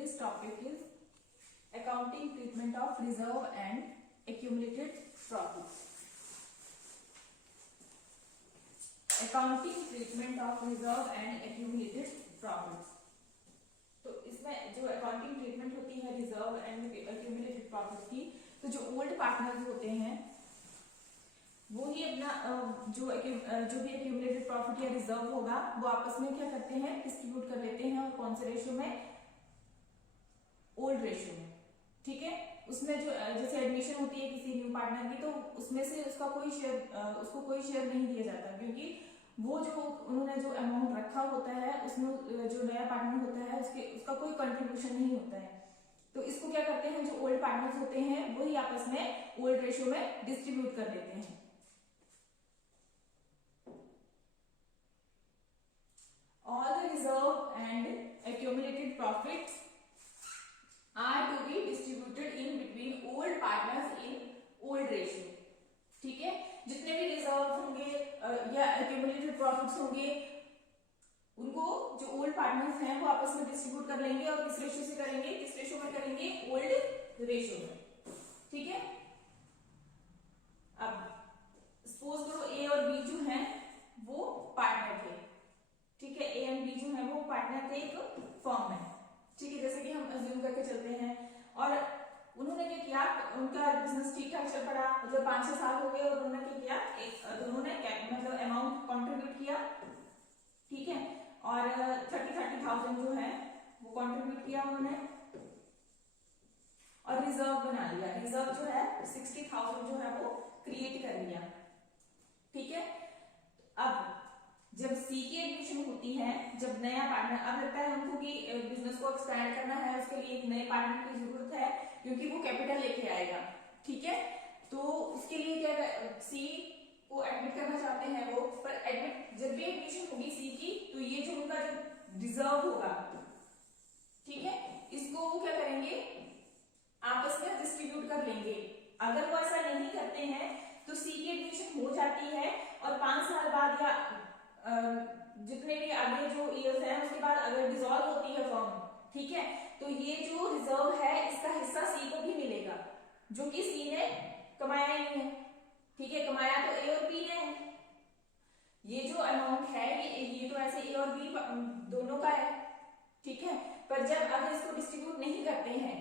Today's topic is accounting treatment of reserve and accumulated profits. Accounting treatment of reserve and accumulated profits. तो इसमें जो accounting treatment होती है reserve and accumulated profits की, तो जो ओल्ड पार्टनर्स होते हैं वो ही अपना जो भी accumulated प्रॉफिट या रिजर्व होगा वो आपस में क्या करते हैं, डिस्ट्रीब्यूट कर लेते हैं। और कौन से रेशियो में? ओल्ड रेशियो में। ठीक है, उसमें जो जैसे एडमिशन होती है किसी न्यू पार्टनर की, तो उसमें से उसका कोई शेयर उसको कोई शेयर नहीं दिया जाता, क्योंकि वो जो उन्होंने जो अमाउंट रखा होता है उसमें जो नया पार्टनर होता है उसका कोई कंट्रीब्यूशन नहीं होता है। तो इसको क्या करते हैं, जो ओल्ड पार्टनर्स होते हैं वही आपस में ओल्ड रेशियो में डिस्ट्रीब्यूट कर देते हैं। All the reserve and accumulated profits are to be distributed in between old partners in old ratio. ठीक है, जितने भी रिजर्व होंगे या accumulated profits होंगे उनको जो ओल्ड पार्टनर्स हैं वो आपस में डिस्ट्रीब्यूट कर लेंगे। और किस रेशियो से करेंगे? किस रेशियो में करेंगे? ओल्ड रेशियो में। ठीक है, अब सपोज करो ए और बी जो हैं वो पार्टनर थे। ठीक है, ए एंड बी जो है वो पार्टनर थे एक फर्म में। ठीक है, जैसे कि हम अज्यूम करके चलते हैं। और उन्होंने क्या किया, उनका बिजनेस ठीक ठाक चल पड़ा, मतलब 5-6 साल हो गए और उन्होंने क्या किया, उन्होंने मतलब अमाउंट कंट्रीब्यूट किया। ठीक है, और 30,000 जो है वो कंट्रीब्यूट किया उन्होंने और रिजर्व बना लिया। रिजर्व जो है 60,000 जो है वो क्रिएट कर लिया। ठीक है, अब जब सी की एडमिशन होती है, जब नया पार्टनर, अब लगता है हमको कि बिजनेस को एक्सपैंड करना है, उसके लिए एक नए पार्टनर की जरूरत है क्योंकि वो कैपिटल लेके आएगा। ठीक है, तो उसके लिए क्या सी को एडमिट करना चाहते हैं वो, पर एडमिट जब भी एडमिशन होगी सी की, तो ये जो उनका जो रिजर्व होगा, ठीक है, इसको वो क्या करेंगे, आपस में डिस्ट्रीब्यूट कर लेंगे। अगर वो ऐसा नहीं करते हैं तो सी की एडमिशन हो जाती है और 5 साल बाद या जितने भी आगे जो ईयर्स हैं उसके बाद अगर डिसॉल्व होती है फर्म, ठीक है, तो ये जो रिजर्व है इसका हिस्सा सी को भी मिलेगा, जो कि सी ने कमाया ही नहीं है। ठीक है, कमाया तो ए और बी ने है। ये जो अमाउंट है ये तो ऐसे ए और बी दोनों का है। ठीक है, पर जब अगर इसको डिस्ट्रीब्यूट नहीं करते हैं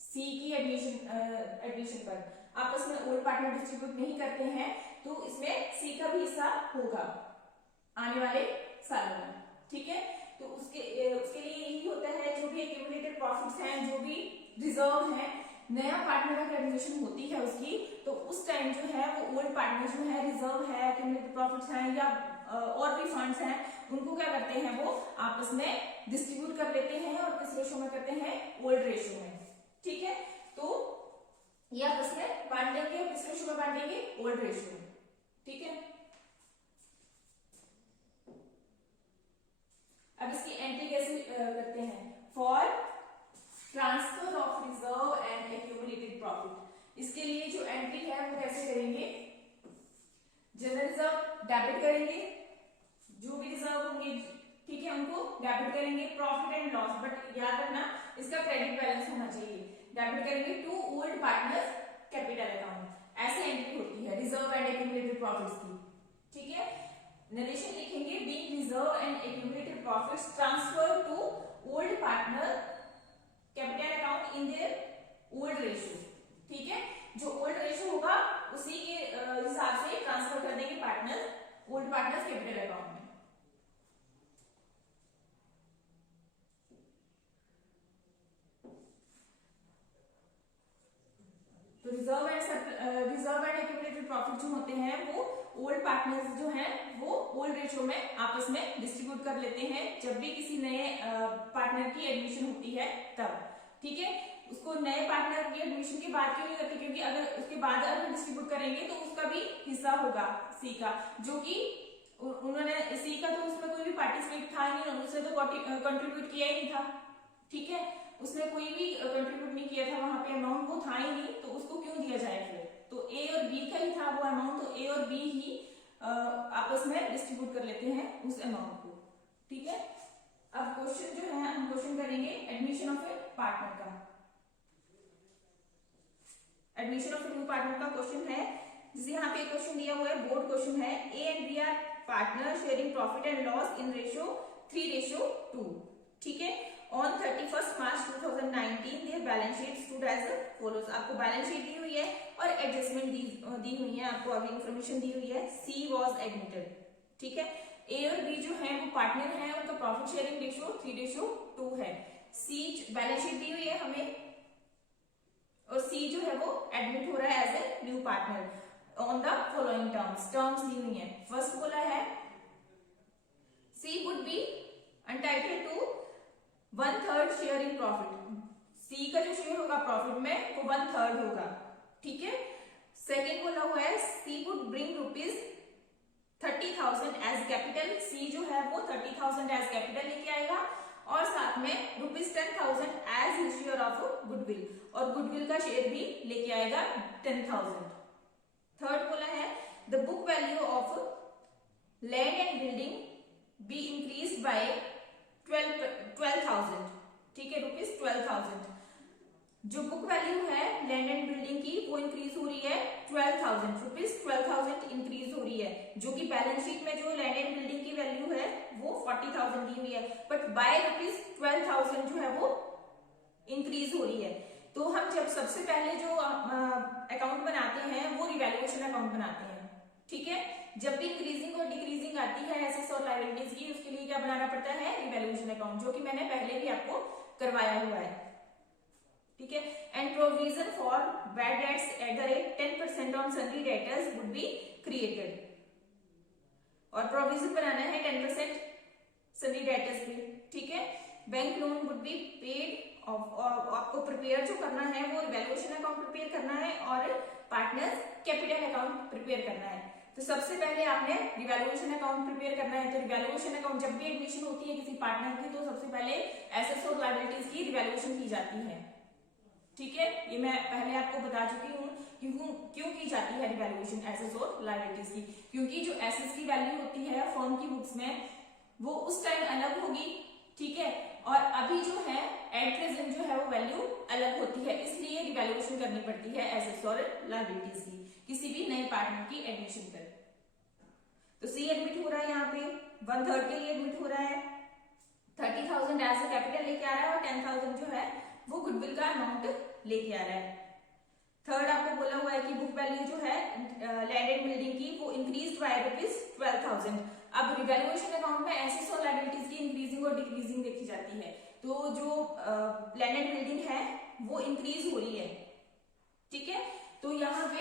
सी की एडमिशन पर, आपस में ओल्ड पार्टनर डिस्ट्रीब्यूट नहीं करते हैं, तो इसमें सी का भी हिस्सा होगा आने वाले सालों में। ठीक है, तो उसके लिए यही होता है, जो भी एक्यूमुलेटेड प्रॉफिट्स हैं, जो भी रिजर्व है, नया पार्टनर अगर एडमिशन होती है उसकी, तो उस टाइम जो है वो ओल्ड पार्टनर जो है, रिजर्व है, एक्यूमुलेटेड प्रॉफिट्स हैं या और भी फंड्स हैं, उनको क्या करते हैं, वो आपस में डिस्ट्रीब्यूट कर लेते हैं। और किस रेशियो में करते हैं? ओल्ड रेशियो में। ठीक है, तो ये आपस में बांट देंगे। किस रेशियो में बांटेंगे? ओल्ड रेशियो में। ठीक है, अब इसकी एंट्री कैसे करते हैं? For transfer of reserve and accumulated profit, इसके लिए जो एंट्री है वो कैसे करेंगे? जनरल रिजर्व डेबिट करेंगे, जो भी रिजर्व होंगे, ठीक है, उनको डेबिट करेंगे। प्रॉफिट एंड लॉस, बट याद रखना इसका क्रेडिट बैलेंस होना चाहिए। डेबिट करेंगे to old partners capital account. ऐसे एंट्री होती है रिजर्व एंड एक्यूमुलेटेड प्रॉफिट्स की। ठीक है, नरेशन लिखेंगे, being reserve and accumulated profits transfer to old partner capital account in their old ratio. ठीक है, जो ओल्ड रेशियो होगा उसी के हिसाब से ट्रांसफर कर देंगे partner, old partners capital account में। तो रिजर्व एंड एक्यूमुलेटेड प्रॉफिट जो होते हैं वो ओल्ड पार्टनर्स जो हैं वो ओल्ड रेशियो में आपस में डिस्ट्रीब्यूट कर लेते हैं जब भी किसी नए पार्टनर की एडमिशन होती है तब। ठीक है, उसको नए पार्टनर की एडमिशन के बाद क्यों नहीं करते? क्योंकि अगर उसके बाद अगर डिस्ट्रीब्यूट करेंगे तो उसका भी हिस्सा होगा सी का, जो कि उन्होंने सी का तो उसमें कोई भी पार्टिसिपेट था नहीं, उसने तो कंट्रीब्यूट किया ही नहीं था। ठीक है, उसने कोई भी कंट्रीब्यूट नहीं किया था, वहां पे अमाउंट वो था ही नहीं, तो उसको क्यों दिया जाए फिर? तो ए और बी का ही था वो अमाउंट, तो ए और बी ही आपस में डिस्ट्रीब्यूट कर लेते हैं उस अमाउंट को। ठीक है, अब क्वेश्चन जो है हम क्वेश्चन करेंगे एडमिशन ऑफ ए पार्टनर का। एडमिशन ऑफ न्यू पार्टनर का क्वेश्चन है, जिसे यहाँ पे क्वेश्चन दिया हुआ है, बोर्ड क्वेश्चन है। A and B are partner sharing profit and loss in ratio 3:2। ठीक है। On 31 March 2019 their balance sheet stood as follows. आपको बैलेंस शीट दी हुई है और एडजस्टमेंट दी हुई है, आपको अभी इंफॉर्मेशन दी हुई है। सी वॉज एडमिटेड। ठीक है। ए और बी जो है वो पार्टनर है, उनका प्रॉफिट शेयरिंग रेशियो 3:2 है। सी बैलेंस शीट दी हुई है हमें, और सी जो है वो एडमिट हो रहा है as a new partner on the following terms दी हुई है। फर्स्ट बोला है C would be entitled to 1/3 share in profit. C का जो शेयर होगा प्रॉफिट में वो 1/3 होगा। ठीक है। सेकेंड बोला हुआ है C would bring ₹30,000 as capital. सी जो है वो 30,000 एज कैपिटल लेके आएगा और साथ में ₹10,000 as his share of goodwill, और गुडविल का शेयर भी लेके आएगा 10,000। थर्ड बोला है the book value of land and building be increase by 12,000। ठीक है, ₹12,000। जो बुक वैल्यू है लैंड एंड बिल्डिंग की वो इंक्रीज हो रही है 12,000, ₹12,000 इंक्रीज हो रही है, जो कि बैलेंस शीट में जो लैंड एंड बिल्डिंग की वैल्यू है वो 40,000 दी हुई है, बट बाय ₹12,000 जो है वो इंक्रीज हो रही है। तो हम जब सबसे पहले जो अकाउंट बनाते हैं वो रिवैल्यूएशन अकाउंट बनाते हैं। ठीक है। जब भी इंक्रीजिंग और डिक्रीजिंग आती है एसेट्स और लायबिलिटीज की, उसके लिए क्या बनाना पड़ता है, रिवैल्यूएशन अकाउंट, जो कि मैंने पहले भी आपको करवाया हुआ है। ठीक है। And provision for bad dates eight the rate 10% on sundry debtors would be created. और प्रोविजन बनाना है 10% सन्ड्री डेटर्स पे। ठीक है। Bank loan would be paid. आपको प्रिपेयर जो करना है वो रिवैल्यूएशन अकाउंट प्रिपेयर करना है और पार्टनर्स कैपिटल अकाउंट प्रिपेयर करना है। तो सबसे पहले आपने रिवैल्यूएशन अकाउंट प्रिपेयर करना है। तो रिवैल्यूएशन अकाउंट जब भी एडमिशन होती है किसी पार्टनर की, तो सबसे पहले एसेट्स और लायबिलिटीज की रिवैल्यूएशन की जाती है। ठीक है। ये मैं पहले आपको बता चुकी हूँ क्यों की जाती है रिवैल्यूएशन एसेट्स और लायबिलिटीज की, क्योंकि जो एसेट्स की वैल्यू होती है फर्म की बुक्स में वो उस टाइम अलग होगी। ठीक है। और अभी जो है एट प्रेजेंट जो है वो वैल्यू अलग होती है, इसलिए रिवैल्यूएशन करनी पड़ती है एसेट्स और लायबिलिटीज की किसी भी नए पार्टनर की एडमिशन पर। तो सी एडमिट हो रहा है, यहाँ पे 1/3 के लिए एडमिट हो रहा है, 30,000 एज ए कैपिटल लेके आ रहा है और 10,000 जो है वो गुडविल का अमाउंट लेके आ रहा है। थर्ड आपको बोला हुआ है कि बुक वैल्यू जो है लैंड एंड बिल्डिंग की वो इंक्रीज बाय ₹12,000। अब रिवैल्यूएशन अकाउंट में एसेट्स और लायबिलिटीज की इंक्रीजिंग और डिक्रीजिंग देखी जाती है। तो जो लैंड एंड बिल्डिंग है वो इंक्रीज हो रही है। ठीक है। तो यहाँ पे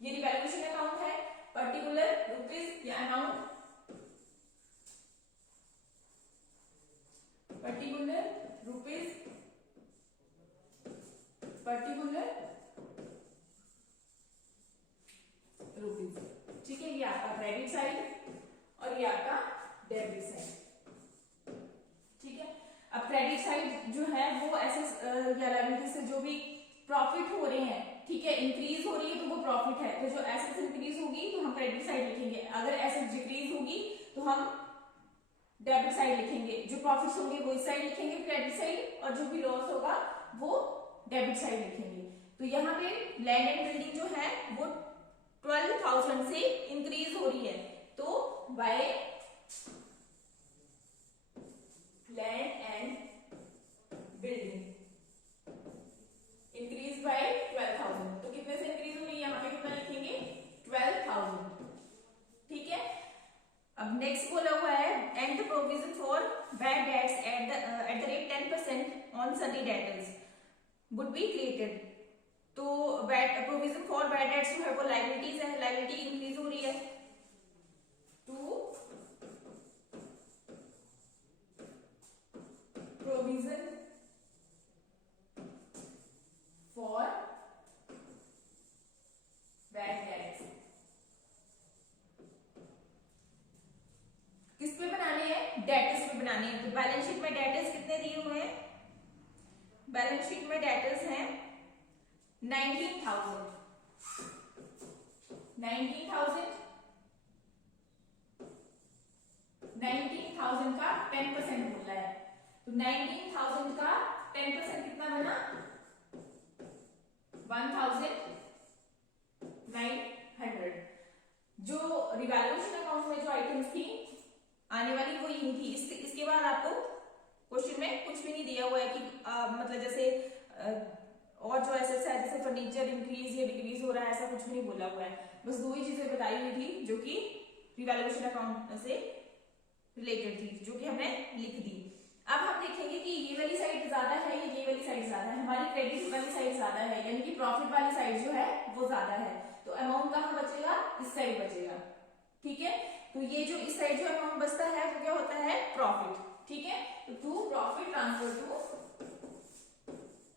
ये रिवैल्यूएशन अकाउंट है, पर्टिकुलर रुपीज या अमाउंट, पर्टिकुलर रुपीज, ठीक है। ये आपका क्रेडिट साइड और ये आपका डेबिट साइड। ठीक है। अब क्रेडिट साइड जो है वो एसेट्स या लायबिलिटी से जो भी प्रॉफिट हो रहे हैं, ठीक है, इंक्रीज हो रही है तो वो प्रॉफिट है। तो जो एसेट्स इंक्रीज होगी तो हम क्रेडिट साइड लिखेंगे, अगर एसेट्स डिक्रीज होगी तो हम डेबिट साइड लिखेंगे। जो प्रॉफिट्स होंगे वो इस साइड लिखेंगे क्रेडिट साइड, और जो भी लॉस होगा वो डेबिट साइड लिखेंगे। तो यहाँ पे लैंड एंड बिल्डिंग जो है वो 12,000 से इंक्रीज हो रही है, तो by land and building increase by 12,000। तो कितने से इंक्रीज हो रही है, यहाँ पे कितना लिखेंगे 12,000। ठीक है। अब नेक्स्ट बोला हुआ है and the provision for bad dates eight the rate 10% on sundry debtors would be created. तो प्रोविजन फॉर बैड डेट्स जो है वो लायबिलिटीज है, लायबिलिटी इंक्रीज हो रही है to provision for bad debts. किस पे बनाने हैं, डेटर्स पे बनाने हैं। तो बैलेंस शीट में डेटर्स कितने दिए हुए हैं, बैलेंस शीट में डेटर्स हैं 19,000 का 10% बोला है। तो 19,000 का 10% कितना बना 1900। जो रिवैल्यूएशन अकाउंट में जो आइटम्स थी आने वाली वो यही थी। इसके बाद आपको क्वेश्चन में कुछ भी नहीं दिया हुआ है कि मतलब जैसे और जो एसेट्स है जैसे फर्नीचर इंक्रीज या डिक्रीज हो रहा है, ऐसा कुछ भी नहीं बोला हुआ है। बस दो ही चीजें बताई हुई थी जो कि रिवैल्यूएशन अकाउंट से रिलेटेड थी, जो कि हमने लिख दी। अब हम देखेंगे कि ये वाली साइड ज्यादा है या ये वाली साइड ज्यादा है। हमारी क्रेडिट वाली साइड ज्यादा है, यानी कि प्रॉफिट वाली साइड जो है वो ज्यादा है, तो अमाउंट कहाँ बचेगा, इस साइड बचेगा। ठीक है, तो ये जो इस साइड जो अमाउंट बचता है वो क्या होता है, प्रॉफिट। ठीक है, तो to profit transfer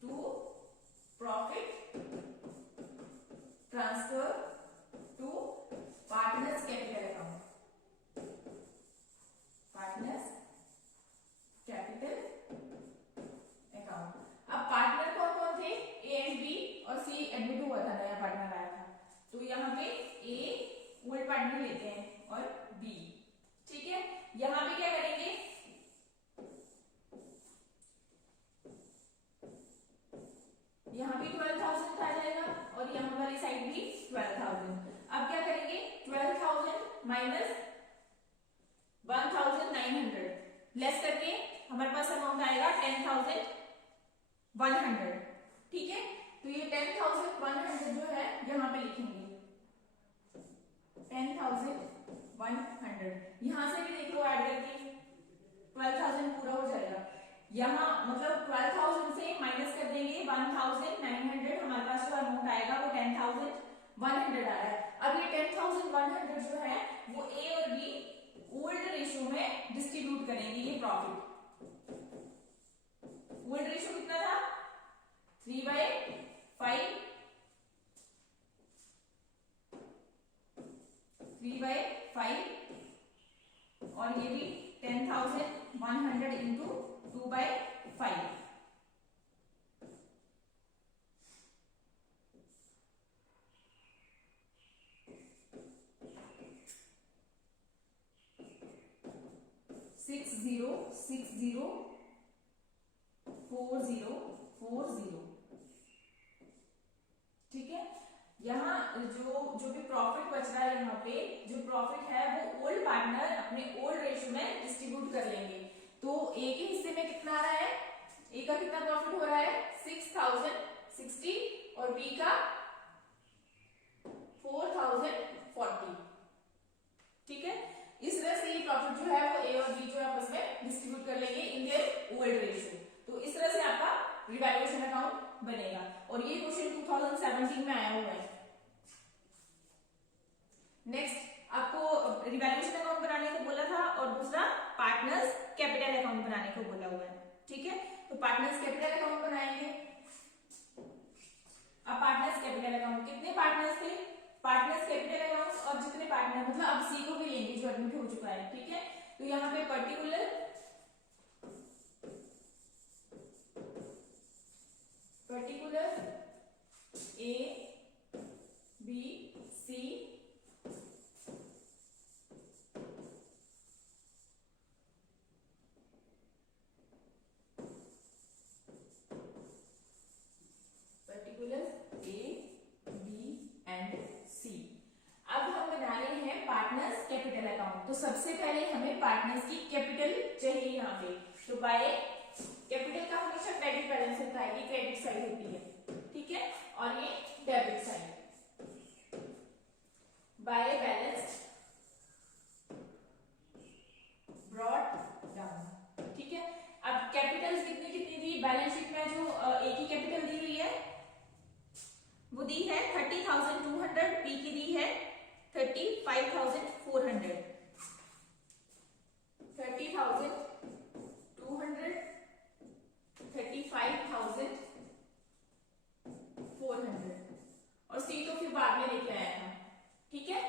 to profit transfer to partners capital account, partners capital account. अब पार्टनर कौन कौन थे, ए एंड बी, और सी एडमिट हुआ था, नया पार्टनर आया था, तो यहाँ पे ए ओल्ड पार्टनर लेते हैं और बी। ठीक है, यहाँ पे क्या करेंगे, यहाँ भी 12,000 आ जाएगा और यहाँ वाली साइड भी 12,000। अब क्या करेंगे, 12,000 माइनस 1,900 लेस करके हमारे पास अमाउंट आएगा 10,100। ठीक है, तो ये 10,100 जो है यहाँ पे लिखेंगे 10,100। यहां से भी देखो ऐड करके 12,000 पूरा हो जाएगा। यहाँ मतलब 12,000 से माइनस कर देंगे 1,900, हमारे पास जो अमाउंट आएगा वो 10,100 आ रहा है। अब ये 10,100 जो है वो ए और बी ओल्ड रेशियो में डिस्ट्रीब्यूट करेंगे। ये प्रॉफिट ओल्ड रेशियो कितना था, 3/5, 3/5, और ये भी 10,100 इंटू 2/5। Six zero 4040। ठीक है, यहाँ जो भी प्रॉफिट बच रहा है, यहाँ पे जो प्रॉफिट है वो ओल्ड पार्टनर अपने ओल्ड रेशियो में डिस्ट्रीब्यूट कर लेंगे। तो ए के हिस्से में कितना आ रहा है, ए का कितना प्रॉफिट हो रहा है 6,060 और बी का 4,040। ठीक है, इस तरह से ये प्रॉफिट जो है वो ए और बी जो आपस में डिस्ट्रीब्यूट कर लेंगे इन देयर ओल्ड रेशियो। तो इस तरह से आपका रिवैल्यूएशन अकाउंट बनेगा, और ये क्वेश्चन 2017 में आया हुआ है। नेक्स्ट आपको रिवैल्यूएशन अकाउंट बनाने को बोला था और दूसरा पार्टनर्स कैपिटल अकाउंट बनाने को बोला हुआ है। ठीक है, तो पार्टनर्स कैपिटल अकाउंट बनाएंगे। अब पार्टनर्स कैपिटल अकाउंट, कितने पार्टनर्स थे, पार्टनर्स कैपिटल अकाउंट और जितने पार्टनर मतलब अब सी को भी लेंगे जो एडमिट हो चुका है। ठीक है, तो यहाँ पे particular A B C capital account. तो सबसे पहले हमें पार्टनर्स की कैपिटल चाहिए यहाँ पे, तो बाय कैपिटल का हमेशा क्रेडिट बैलेंस होता है, ये क्रेडिट साइड होती है। ठीक है, और ये debit side, by balance brought down. ठीक है, अब कैपिटल कितनी कितनी दी, बैलेंस शीट में जो ए की कैपिटल दी हुई है वो दी है 30,200, बी की दी है 35,400, 30,200, 35,400, और सी तो फिर बाद में लेके आया था। ठीक है,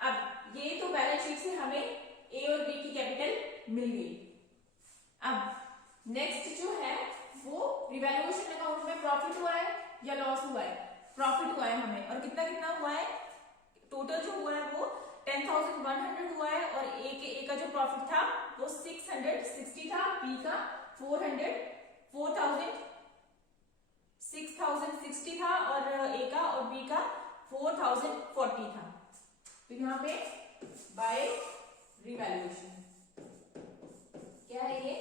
अब ये तो बैलेंस शीट से हमें ए और बी की कैपिटल मिल गई। अब नेक्स्ट जो है वो रिवैल्यूएशन अकाउंट में प्रॉफिट हुआ है या लॉस हुआ है, प्रॉफिट हुआ है हमें, और कितना कितना हुआ है, टोटल जो हुआ है वो 10,100 हुआ है, और ए का जो प्रॉफिट था वो 660 था, बी का 440 4000, 6060 था और ए का, और बी का 4040 था। तो यहाँ पे बाय रिवैल्यूएशन क्या है ये,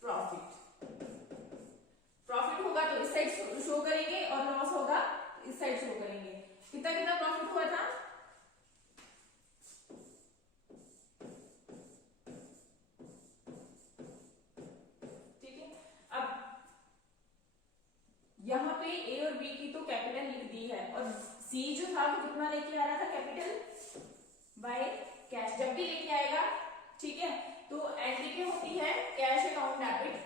प्रॉफिट। प्रॉफिट होगा तो इस साइड शो करेंगे और लॉस होगा इस साइड शो करेंगे। कितना कितना प्रॉफिट हुआ था, ठीक है। अब यहाँ पे ए और बी की तो कैपिटल लिख दी है, और सी जो था वो कितना लेके आ रहा था, कैपिटल बाय कैश। जब भी लेके आएगा, ठीक है, तो एंट्री क्या होती है, cash account debit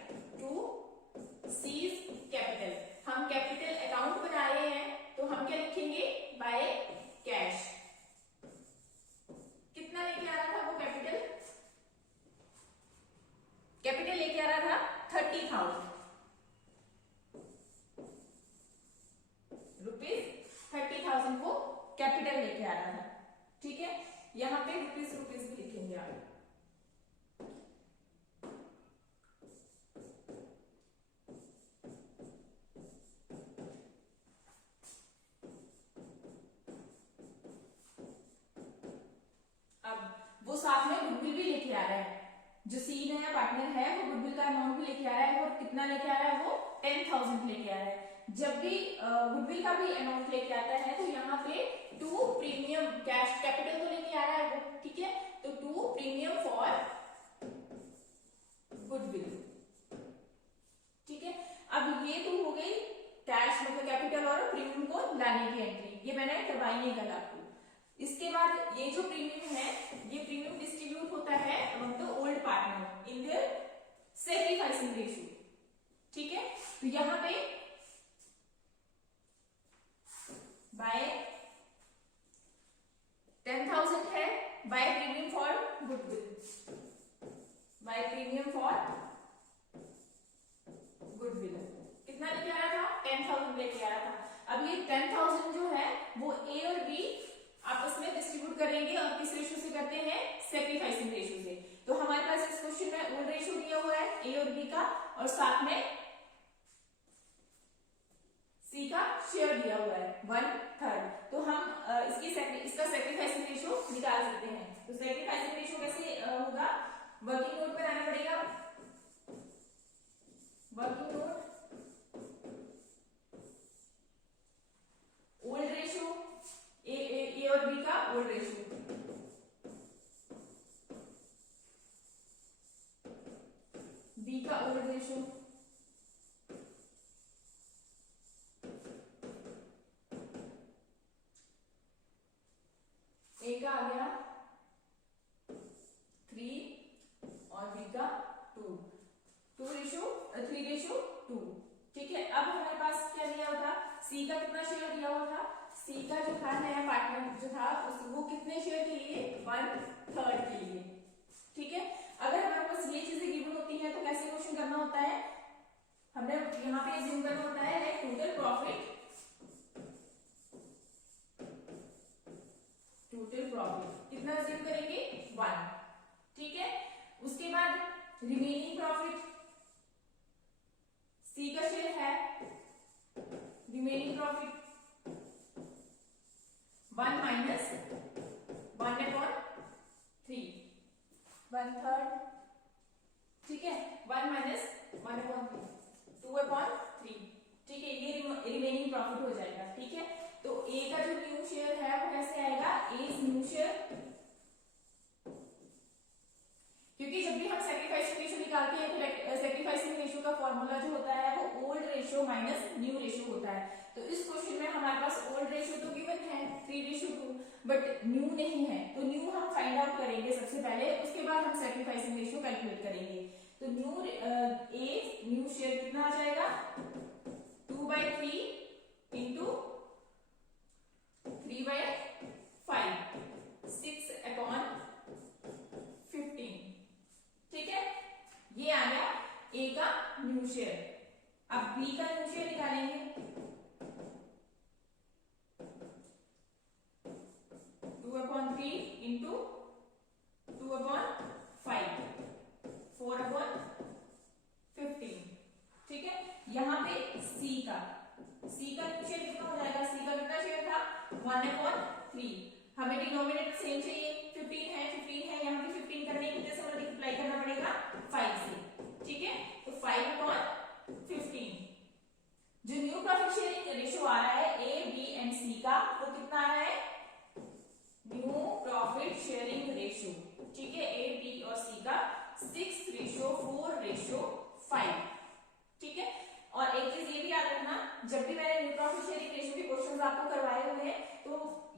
to C's capital. हम कैपिटल अकाउंट बना रहे हैं तो हम क्या लिखेंगे, बाय कैश। कितना लेके आ रहा था वो कैपिटल, कैपिटल लेके आ रहा था 30,000 रुपीज, 30,000 वो कैपिटल लेके आ रहा था, ठीक है। यहाँ पे रुपीज रुपीज भी लिखेंगे आप। अब वो साथ में गुडविल भी लेके आ रहा है, जो सी नया पार्टनर है वो गुडविल का अमाउंट भी लेके आ रहा है, और कितना लेके आ रहा है, वो 10,000 लेके आ रहा है। जब भी गुडविल का भी अमाउंट लेके आता है तो यहाँ पे टू प्रीमियम कैश, कैपिटल तो लेके आ रहा है वो, ठीक है, तो टू प्रीमियम फॉर गुडविल, ठीक है। अब ये तो हो गई कैश मतलब कैपिटल और प्रीमियम को लाने की एंट्री, ये मैंने करवाई नहीं कल आपको। इसके बाद ये जो प्रीमियम है, ये प्रीमियम डिस्ट्रीब्यूट होता है among the old partner in their sacrificing ratio, ठीक है। तो यहाँ पे बाय 10,000 है, by premium for goodwill, by premium for goodwill कितना लेके आ रहा था, 10,000 लेके आ रहा था। अब ये 10,000 जो है वो ए और बी आपस में डिस्ट्रीब्यूट करेंगे, और किस रेशियो से करते हैं, सैक्रिफाइसिंग रेशियो से। तो हमारे पास इस क्वेश्चन में ओल्ड रेशियो दिया हुआ है ए और बी का, और साथ में सी का शेयर दिया हुआ है 1/3। तो हम इसका सैक्रिफाइसिंग रेशियो निकाल सकते हैं। तो सैक्रिफाइसिंग रेशियो कैसे होगा, वर्किंग नोट बनाना पड़ेगा, वर्किंग नोट ओल्ड रेशियो, ए और बी का ओल्ड रेशियो, बी का ओल्ड रेशियो, ए का आ गया 3 और बी का 3:2, ठीक है। अब हमारे पास क्या दिया हुआ था, सी का कितना शेयर दिया हुआ था, सी का जो था नया पार्टनर जो था वो कितने शेयर के लिए, 1/3 के लिए, ठीक है। अगर हमारे पास ये चीजें गिवन होती हैं तो कैसे क्वेश्चन करना होता है, हमने यहाँ पे अज्यूम करना होता है लाइक टोटल प्रॉफिट कितना अज्यूम करेंगे, 1, ठीक है। उसके बाद रिमेनिंग प्रॉफिट, सी का शेयर है, रिमेनिंग प्रॉफिट 1 माइनस 1/3, 1/3, ठीक है, 1 माइनस 1/3, 2/3, ठीक है। ये रिमेनिंग प्रॉफिट हो जाएगा, ठीक है। तो ए का जो न्यू शेयर है वो कैसे आएगा, ए इज न्यू शेयर, क्योंकि जब भी हम सैक्रिफाइसिंग रेशियो निकालते हैं तो सैक्रिफाइसिंग रेशियो का फॉर्मूला जो होता है वो old ratio minus new ratio होता है। तो इस क्वेश्चन में हमारे पास ओल्ड रेशियो तो गिवन है 3:2, बट न्यू नहीं है, तो न्यू हम फाइंड आउट करेंगे सबसे पहले, उसके बाद हम सैक्रिफाइसिंग रेशियो कैलकुलेट करेंगे। तो न्यू शेयर कितना आ जाएगा, 2/3 इंटू 3/5, 6/15, ठीक है। ये आ गया ए का न्यू शेयर। अब बी का न्यू शेयर निकालेंगे, 2/3 इंटू 2/5, 4/15, ठीक है।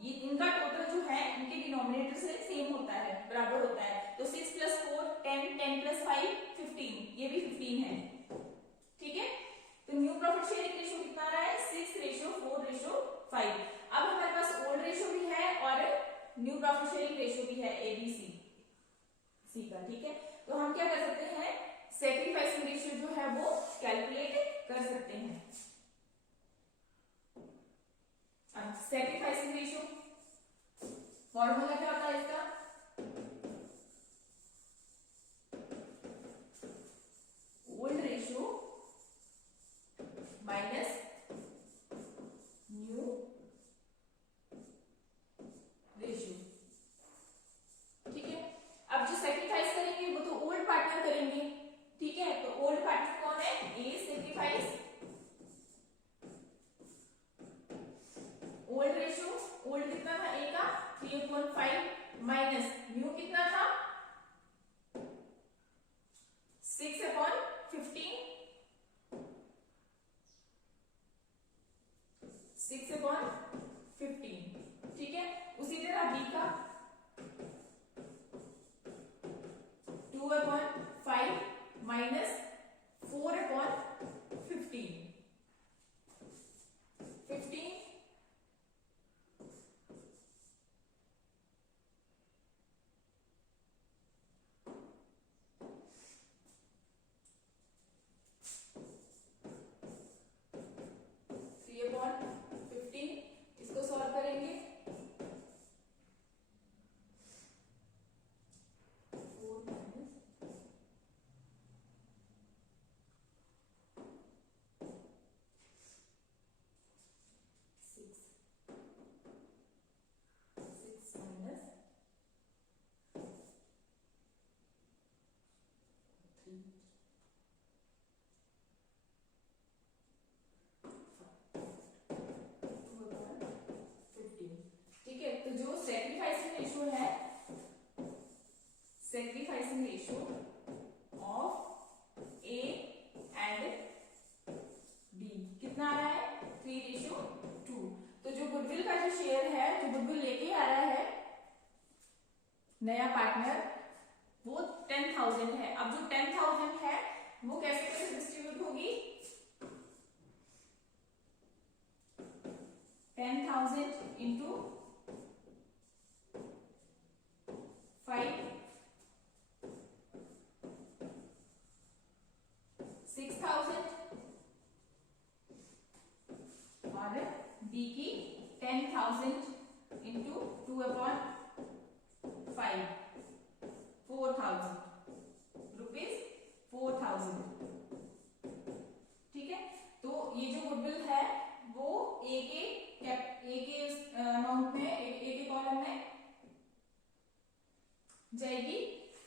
ये इनका टोटल जो है इनके डिनोमिनेटर से सेम होता है, बराबर होता है। तो 6 + 4 10, 10 + 5 15, ये भी 15 है। ठीक है, तो न्यू प्रॉफिट शेयरिंग रेशियो कितना आ रहा है 6:4:5। अब हमारे पास ओल्ड रेशियो भी है और न्यू प्रॉफिट शेयरिंग रेशियो भी है ABC सी का। ठीक है, तो हम क्या कर सकते हैं, सैक्रिफाइसिंग रेशियो जो है वो कैलकुलेट कर सकते हैं। अब सैक्रिफाइसिंग रेशियो फॉर्मूला क्या होता है इसका, old ratio minus new ratio. ठीक है, अब जो सैक्रिफाइस करेंगे वो तो ओल्ड पार्टनर करेंगे। ठीक है, तो ओल्ड पार्टनर कौन है, ए सैक्रिफाइस। ओल्ड रेशियो, ओल्ड कितना था ए का 3/5 माइनस न्यू कितना था 6/15, 6/15। ठीक है, उसी तरह बी का 2/5 माइनस 4/15, 15। इसको सॉल्व करेंगे 4 माइनस 6, 6 माइनस 3, 2/15। ठीक है, तो जो सैक्रिफाइसिंग रेशियो है, sacrificing ratio of A and B कितना आ रहा है 3:2। तो जो गुडविल का जो शेयर है, जो गुडविल लेके आ रहा है नया पार्टनर, वो 10,000 है। अब जो 10,000 है वो कैसे कैसे डिस्ट्रीब्यूट होगी, 10,000 इंटू 5, 6,000 और बी की 10,000 इंटू 2/5, 4,000 रुपीज, 4,000। ठीक है, तो ये जो गुडविल है वो ए के अमाउंट में, ए के कॉलम में जाएगी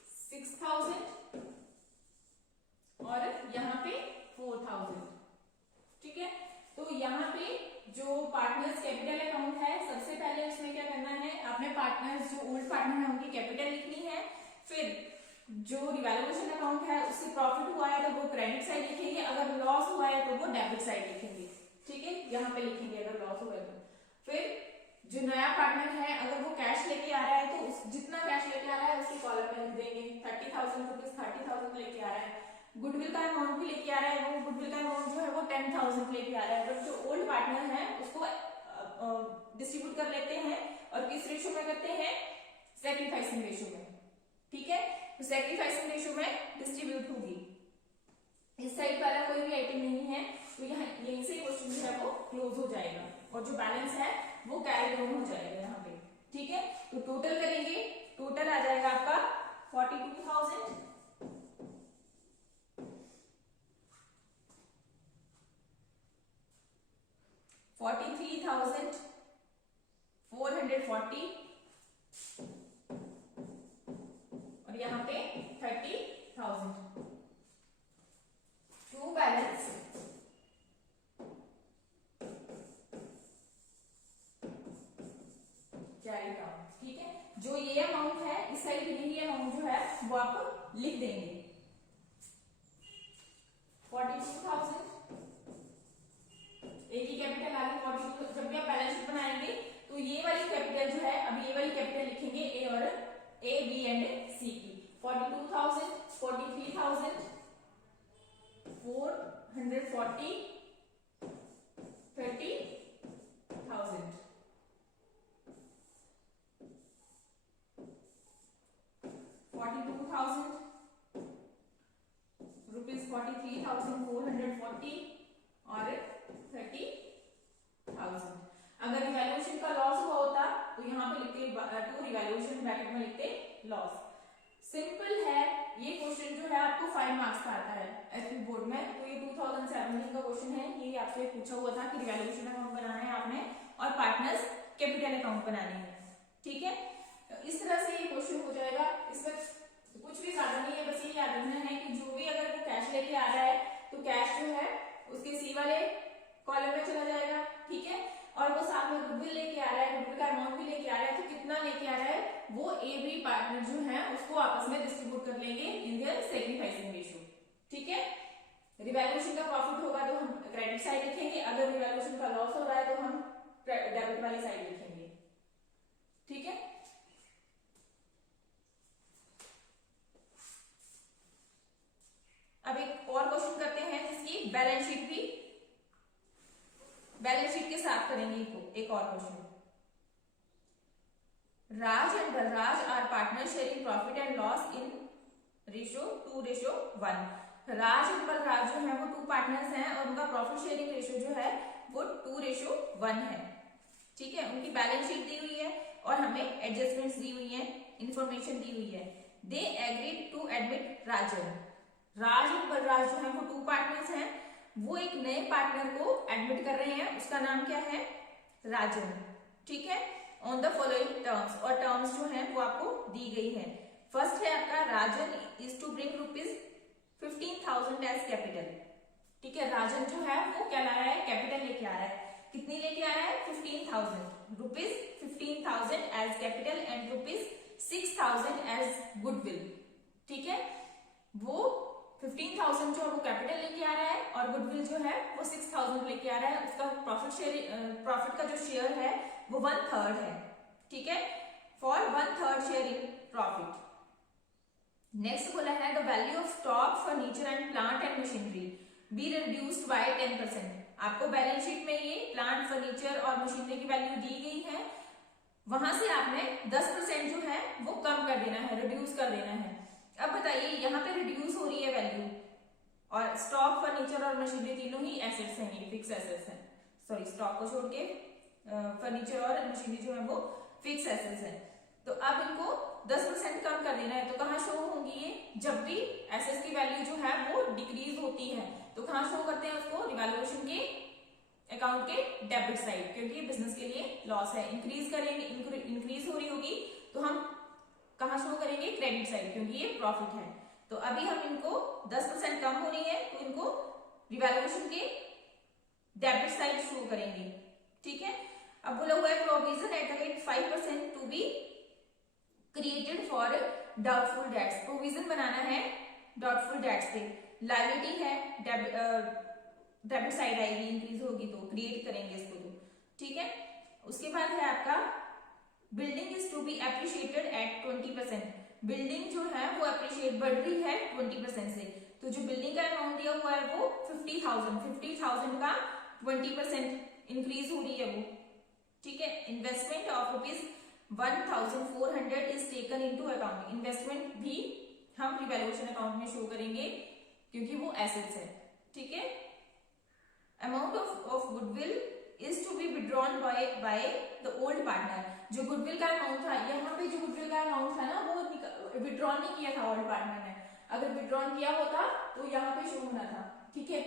6,000 और यहाँ पे 4,000। ठीक है, तो यहाँ पे जो पार्टनर्स कैपिटल अकाउंट है, सबसे पहले उसमें क्या करना है, आपने पार्टनर्स जो ओल्ड पार्टनर है उनकी कैपिटल लिखनी है। फिर जो रिवैल्यूएशन अकाउंट है उससे प्रॉफिट हुआ है तो वो क्रेडिट साइड लिखेंगे, अगर लॉस हुआ है तो वो डेबिट साइड लिखेंगे। ठीक है, यहाँ पे लिखेंगे अगर लॉस हुआ है तो। फिर जो नया पार्टनर है अगर वो कैश लेके आ रहा है तो उस जितना कैश लेके आ रहा है उसके कॉलम में लिख देंगे 30,000 रुपीज, 30,000 लेके आ रहा है। गुडविल का अमाउंट भी लेके आ रहा है, वो गुडविल का अमाउंट जो है वो 10,000 लेके आ रहा है। बट जो ओल्ड पार्टनर है उसको डिस्ट्रीब्यूट कर लेते हैं और किस रेशियो में करते हैं, सैक्रिफाइसिंग रेशियो में। ठीक है, तो सैक्रिफाइसिंग रेशियो में डिस्ट्रीब्यूट होगी। इस साइड वाला कोई भी आइटम नहीं है तो यहाँ यहीं से क्वेश्चन जो है वो क्लोज हो जाएगा और जो बैलेंस है वो कैरी डाउन हो जाएगा यहाँ पे। ठीक है, तो टोटल करेंगे, टोटल आ जाएगा आपका 42,000, 43,440 और यहाँ पे 30,000। To balance carry down. ठीक है, जो ये अमाउंट है इस साइड यही अमाउंट जो है वो आप लिख देंगे 42,000, एक ही कैपिटल आगे 42। जब भी आप बैलेंस शीट बनाएंगे तो तो ये वाली कैपिटल जो है, अब ये वाली कैपिटल लिखेंगे ए और ए बी एंड सी की। 42,000, 43,000, 440, 30,000, 42,000 रुपीज, 43,440 और 30,000। अगर रिवैल्यूएशन का लॉस हुआ होता तो यहाँ पे लिखते टू रिवैल्यूएशन ब्रैकेट में लिखते लॉस। सिंपल है ये क्वेश्चन जो है आपको 5 मार्क्स का आता है एसपी बोर्ड में। तो ये 2017 का क्वेश्चन है, ये आपसे पूछा हुआ था कि रिवैल्यूएशन अकाउंट बनाना है आपने और पार्टनर्स कैपिटल अकाउंट बनानी है। ठीक है, इस तरह से ये क्वेश्चन हो जाएगा। इसमें कुछ भी ज्यादा नहीं है, बस ये याद रखना है कि जो भी अगर वो कैश लेके आ रहा है तो कैश जो है उसके सी वाले कॉलम में चला जाएगा। ठीक है, और वो साथ में गुडविल लेके आ रहा है, गुडविल का अमाउंट भी लेके आ रहा है, तो कितना लेके आ रहा है वो ए बी पार्टनर जो है उसको आपस में डिस्ट्रीब्यूट कर लेंगे इन देयर सैक्रिफाइसिंग रेशियो। ठीक है, रिवैल्यूएशन का प्रॉफिट होगा तो हम क्रेडिट साइड लिखेंगे, अगर रिवैल्यूएशन का लॉस हो रहा है तो हम डेबिट वाली साइड लिखेंगे। ठीक है, अब एक और क्वेश्चन करते हैं जिसकी बैलेंस शीट भी, बैलेंस शीट के साथ करेंगे इनको। एक और question, Raj and Balraj are partner sharing profit and loss in ratio 2:1। Raj और बलराज जो है वो 2 पार्टनर्स हैं और उनका प्रॉफिट शेयरिंग रेशियो जो है वो 2:1 है। ठीक है, उनकी बैलेंस शीट दी हुई है और हमें एडजस्टमेंट्स दी हुई है, इंफॉर्मेशन दी हुई है। दे एग्रीड टू एडमिट राजन। राज और बलराज जो है वो 2 पार्टनर्स हैं, वो एक नए पार्टनर को एडमिट कर रहे हैं, उसका नाम क्या है, राजन। ठीक है, ऑन द फॉलोइंग टर्म्स, और टर्म्स जो है वो आपको दी गई है। फर्स्ट है आपका Rajan is to bring ₹15,000 as capital. ठीक है, राजन जो है वो क्या ला रहा है, कैपिटल लेके आ रहा है। कितनी लेके आ रहा है, 15,000 rupees, 15,000 as capital and ₹6,000 as goodwill. ठीक है, वो 15,000 जो है वो कैपिटल लेके आ रहा है और गुडविल जो है वो 6,000 लेके आ रहा है। उसका प्रॉफिट का जो शेयर है वो 1/3 है। ठीक है, for 1/3 share in profit. Next बोला है the value of stock, furniture and plant and machinery be reduced by 10%। आपको बैलेंस शीट में ये प्लांट, फर्नीचर और मशीनरी की वैल्यू दी गई है, वहां से आपने 10% जो है वो कम कर देना है, रिड्यूस कर देना है। अब बताइए यहाँ पे रिड्यूस हो रही है वैल्यू, और स्टॉक, फर्नीचर और मशीनरी तीनों ही एसेट्स हैं, ये फिक्स एसेट्स हैं। सॉरी, स्टॉक को छोड़ के फर्नीचर और मशीनरी जो है वो फिक्स एसेट्स हैं। तो अब इनको 10% कम कर देना है, तो कहाँ शो होंगी ये, जब भी एसेट्स की वैल्यू जो है वो डिक्रीज होती है तो कहाँ शो करते हैं उसको, रिवैल्यूएशन के अकाउंट के डेबिट साइड, क्योंकि ये बिजनेस के लिए लॉस है। इंक्रीज करेंगे, इंक्रीज हो रही होगी तो हम कहाँ शो करेंगे, क्रेडिट साइड, क्योंकि ये प्रॉफिट है। तो अभी हम इनको 10% कम हो रही है तो इनको रिवैल्यूएशन के डेबिट साइड शो करेंगे। ठीक है, अब बोला हुआ है provision at the rate 5% to be created for doubtful debts. Provision बनाना है डाउटफुल डेट्स पे, लायबिलिटी है, डेबिट साइड आएगी, इंक्रीज होगी तो क्रिएट करेंगे इसको। तो ठीक है, उसके बाद है आपका building is to be appreciated at 20%। Building जो है वो एप्रिशिएट बढ़ रही है 20% से, तो जो बिल्डिंग का अमाउंट दिया हुआ है वो 50,000 का 20% इंक्रीज हो रही है वो। ठीक है, investment of ₹1,400 is taken into account. Investment भी हम रिवैल्यूएशन अकाउंट में शो करेंगे क्योंकि वो एसेट्स है। ठीक है, amount of goodwill is to be withdrawn by the old partner. जो गुडविल का अमाउंट था, यहाँ पे जो गुडविल का अमाउंट था ना वो विड्रॉन नहीं किया था ओल्ड पार्टनर ने, अगर विड्रॉन किया होता तो यहाँ पे शो होना था। ठीक है,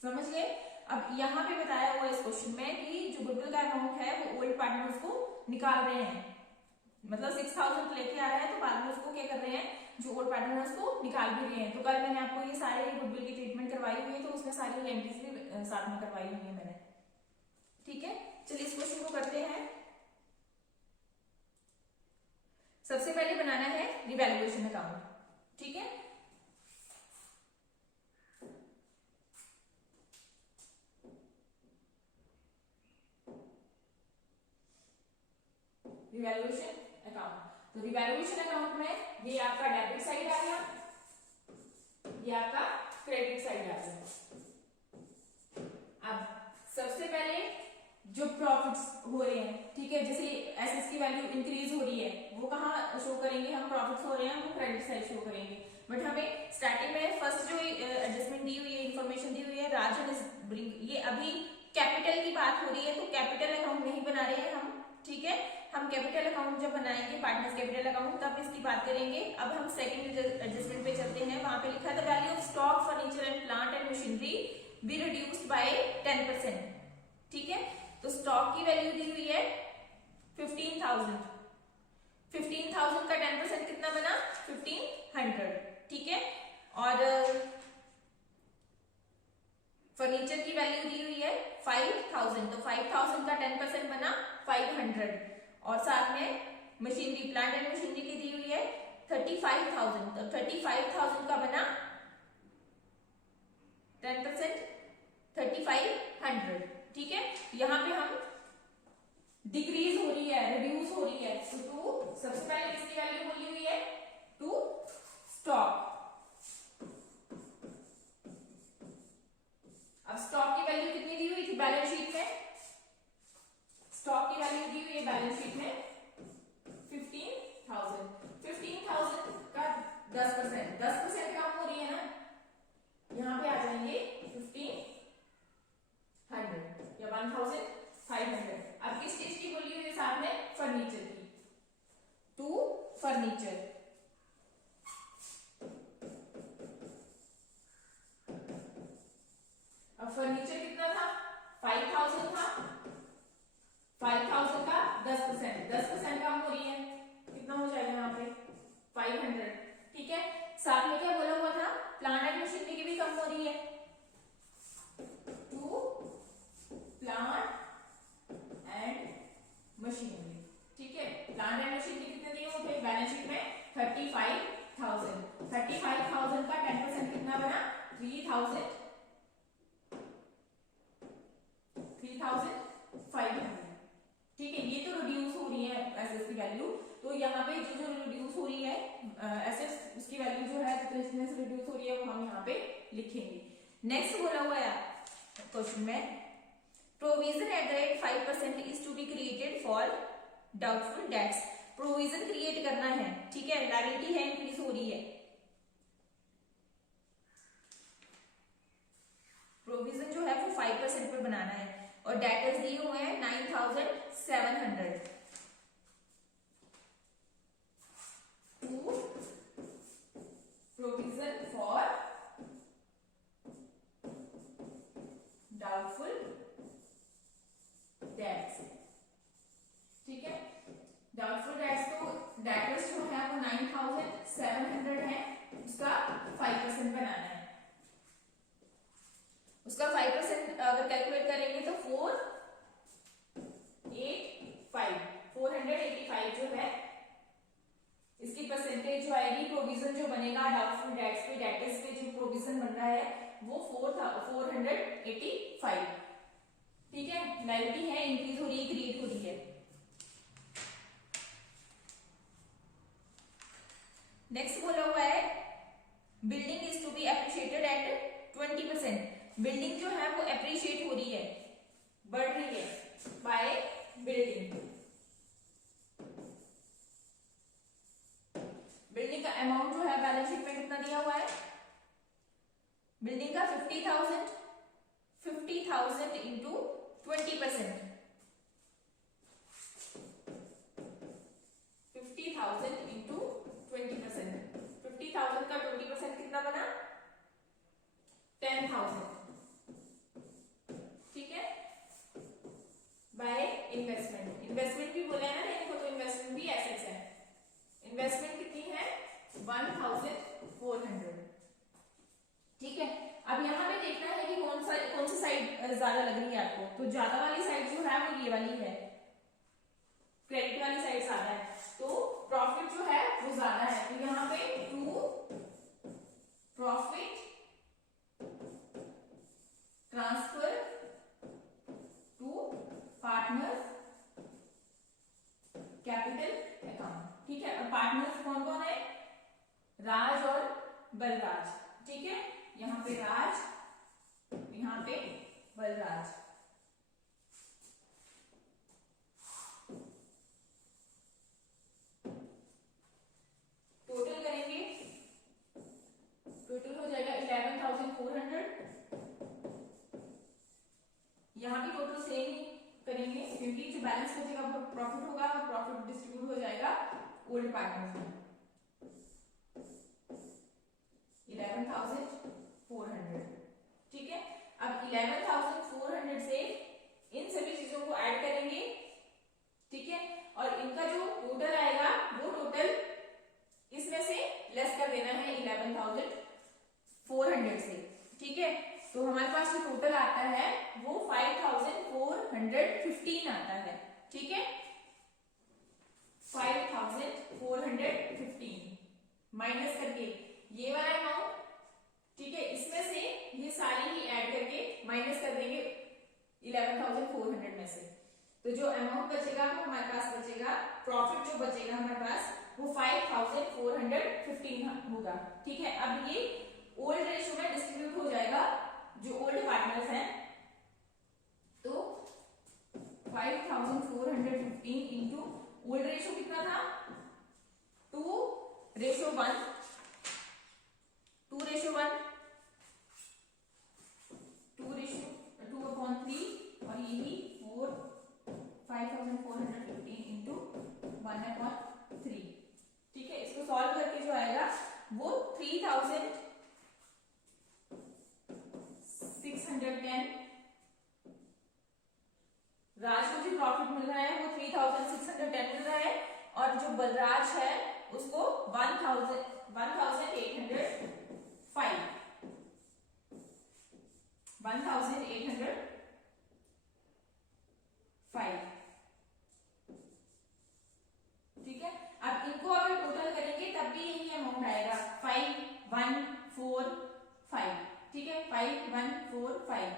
समझ गए। अब यहाँ पे बताया हुआ इस क्वेश्चन में कि जो गुडविल का अमाउंट है वो ओल्ड पार्टनर उसको निकाल रहे हैं, मतलब 6,000 लेके आ रहे हैं तो बाद में उसको क्या कर रहे हैं, जो ओल्ड पार्टनर है उसको निकाल भी रहे हैं। तो कल मैंने आपको ये सारे गुडविल की ट्रीटमेंट करवाई हुई है, तो उसमें सारी एंट्रीज भी साथ में करवाई हुई है मैंने। ठीक है, चलिए इस क्वेश्चन को करते हैं। सबसे पहले बनाना है रिवैल्यूएशन अकाउंट। ठीक है, रिवैल्यूएशन अकाउंट। तो रिवैल्यूएशन अकाउंट में ये आपका डेबिट साइड आ गया, ये आपका क्रेडिट साइड आ गया। अब सबसे पहले जो प्रॉफिट्स हो रहे हैं, ठीक है, जैसे एसेट्स की वैल्यू इंक्रीज हो रही है, वो कहाँ शो करेंगे, हम प्रॉफिट्स हो रहे हैं वो क्रेडिट साइड शो करेंगे। बट हमें स्टार्टिंग में फर्स्ट जो एडजस्टमेंट दी हुई है, इंफॉर्मेशन दी हुई है, राजन इज ब्रिंग, ये अभी कैपिटल की बात हो रही है, तो कैपिटल अकाउंट नहीं बना रहे हैं हम, ठीक है। हम कैपिटल अकाउंट जब बनाएंगे पार्टनर्स कैपिटल अकाउंट, तब इसकी बात करेंगे। अब हम सेकंड एडजस्टमेंट पे चलते हैं। वहां पे लिखा है the value of stock furniture and plant and machinery be reduced by 10%, ठीक है। तो स्टॉक की वैल्यू दी हुई है 15,000, 15,000 का 10% कितना बना 1500, ठीक है। और फर्नीचर की वैल्यू दी हुई है 5,000, तो 5,000 का 10% बना 500, और साथ में मशीनरी प्लांट एंड मशीनरी की दी हुई है 35,000, तो 35,000 का बना 10% 3,500, ठीक है। यहाँ पे हम डिक्रीज हो रही है, रिड्यूस हो रही है, तो टू सबसे पहले किसकी वैल्यू बोली हुई है, टू स्टॉक। अब स्टॉक की वैल्यू कितनी दी हुई थी बैलेंस शीट में, स्टॉक की वैल्यू दी हुई है बैलेंस शीट में 15,000, 15,000 का 10%, 10% कम हो रही है ना, यहाँ पे आ जाएंगे 1,500 या 1,500। अब किस चीज की बोली हुई है साथ में, फर्नीचर की, टू फर्नीचर। अब फर्नीचर कितना था 5,000 था, 5,000 का 10%, 10% कम हो रही है, कितना हो जाएगा यहाँ पे 500, ठीक है। साथ में क्या बोला हुआ था, प्लांट एंड मशीनरी की भी कम हो रही है, टू प्लांट एंड मशीनरी, ठीक है। प्लांट एंड मशीनरी कितने दिए हुए थे बैलेंस शीट में 35,000, 35,000 का 10% कितना बना 3,500, ठीक है। ये तो रिड्यूस हो रही है एसेट्स की वैल्यू, तो यहाँ पे जो जो रिड्यूस हो रही है एसेट्स, उसकी वैल्यू जो है जितने जितने से रिड्यूस हो रही है वो हम यहाँ पे लिखेंगे। नेक्स्ट बोला हुआ है क्वेश्चन में, provision at the rate 5% is to be created for doubtful debts. Provision create करना है, ठीक है, लायबिलिटी है इंक्रीज हो रही है, प्रोविजन जो है वो 5% पे बनाना है, और डेटर्स दिए हुए हैं 9,700, to provision for doubtful debts, ठीक है। डाउटफुल डेट्स, तो डेटर्स जो है वो 9,700 है, उसका 5% बनाना है। उसका 5% अगर कैलकुलेट करेंगे तो 485 जो है इसकी परसेंटेज जो आएगी, प्रोविजन जो बनेगा डाउटफुल डेट्स पे, डेटर्स पे जो प्रोविजन बन रहा है वो 485, ठीक है। लायबिलिटी है इंक्रीज हो रही है, क्रिएट हो रही है। नेक्स्ट बोला हुआ है building is to be appreciated at 20%, building जो है वो एप्रिशिएट हो रही है, बढ़ रही है बाय बिल्डिंग। बिल्डिंग का अमाउंट जो है बैलेंस शीट में कितना दिया हुआ है, बिल्डिंग का 50,000, 50,000 इंटू 20%, 50,000 इंटू 20%, 50,000 का 20% कितना बना 10,000, ठीक है। बाय इन्वेस्टमेंट, इन्वेस्टमेंट भी बोला है ना इनको, तो इन्वेस्टमेंट भी एसेट्स है। इन्वेस्टमेंट कितनी है 1,400, ठीक है। अब यहाँ पे देखना है कि कौन सी साइड ज्यादा लग रही है आपको, तो ज्यादा वाली साइड जो है वो ये वाली है, क्रेडिट वाली साइड ज्यादा है, तो प्रॉफिट जो है वो ज्यादा है, तो यहाँ पे to profit transfer to partner capital Balraj. ठीक है, यहाँ पे राज, यहाँ पे बलराज। टोटल करेंगे, टोटल हो जाएगा 11,400। यहाँ भी टोटल सेम ही करेंगे क्योंकि जो बैलेंस बचेगा वो प्रॉफिट होगा और प्रॉफिट डिस्ट्रीब्यूट हो जाएगा ओल्ड पार्टनर्स में। 11,400। ठीक है, अब 11,400 से इन सभी चीजों को ऐड करेंगे। ठीक है, और इनका जो टोटल आएगा वो टोटल इसमें से लेस कर देना है 11,400 से। ठीक है, तो हमारे पास जो टोटल आता है वो 5,415 आता है। ठीक है, 5,415 माइनस करके ये वाला अमाउंट, ठीक है, इसमें से ये सारी ही ऐड करके माइनस कर देंगे 11,400 में से। तो जो अमाउंट बचेगा वो हमारे पास बचेगा, प्रॉफिट जो बचेगा हमारे पास वो 5,415 होगा। ठीक है, अब ये ओल्ड रेशियो में डिस्ट्रीब्यूट हो जाएगा जो ओल्ड पार्टनर्स हैं। तो 5,415 इंटू ओल्ड रेशियो कितना था, 2:1, 2:1, 2/3 और यही 5,415 इंटू 1/3। ठीक है, इसको सॉल्व करके जो आएगा वो 3,610। राज को जो प्रॉफिट मिल रहा है वो 3,610 मिल रहा है और जो बलराज है उसको 1,805। ठीक है, अब इनको अगर टोटल करेंगे तब भी यही अमाउंट आएगा 5,145। ठीक है, 5,145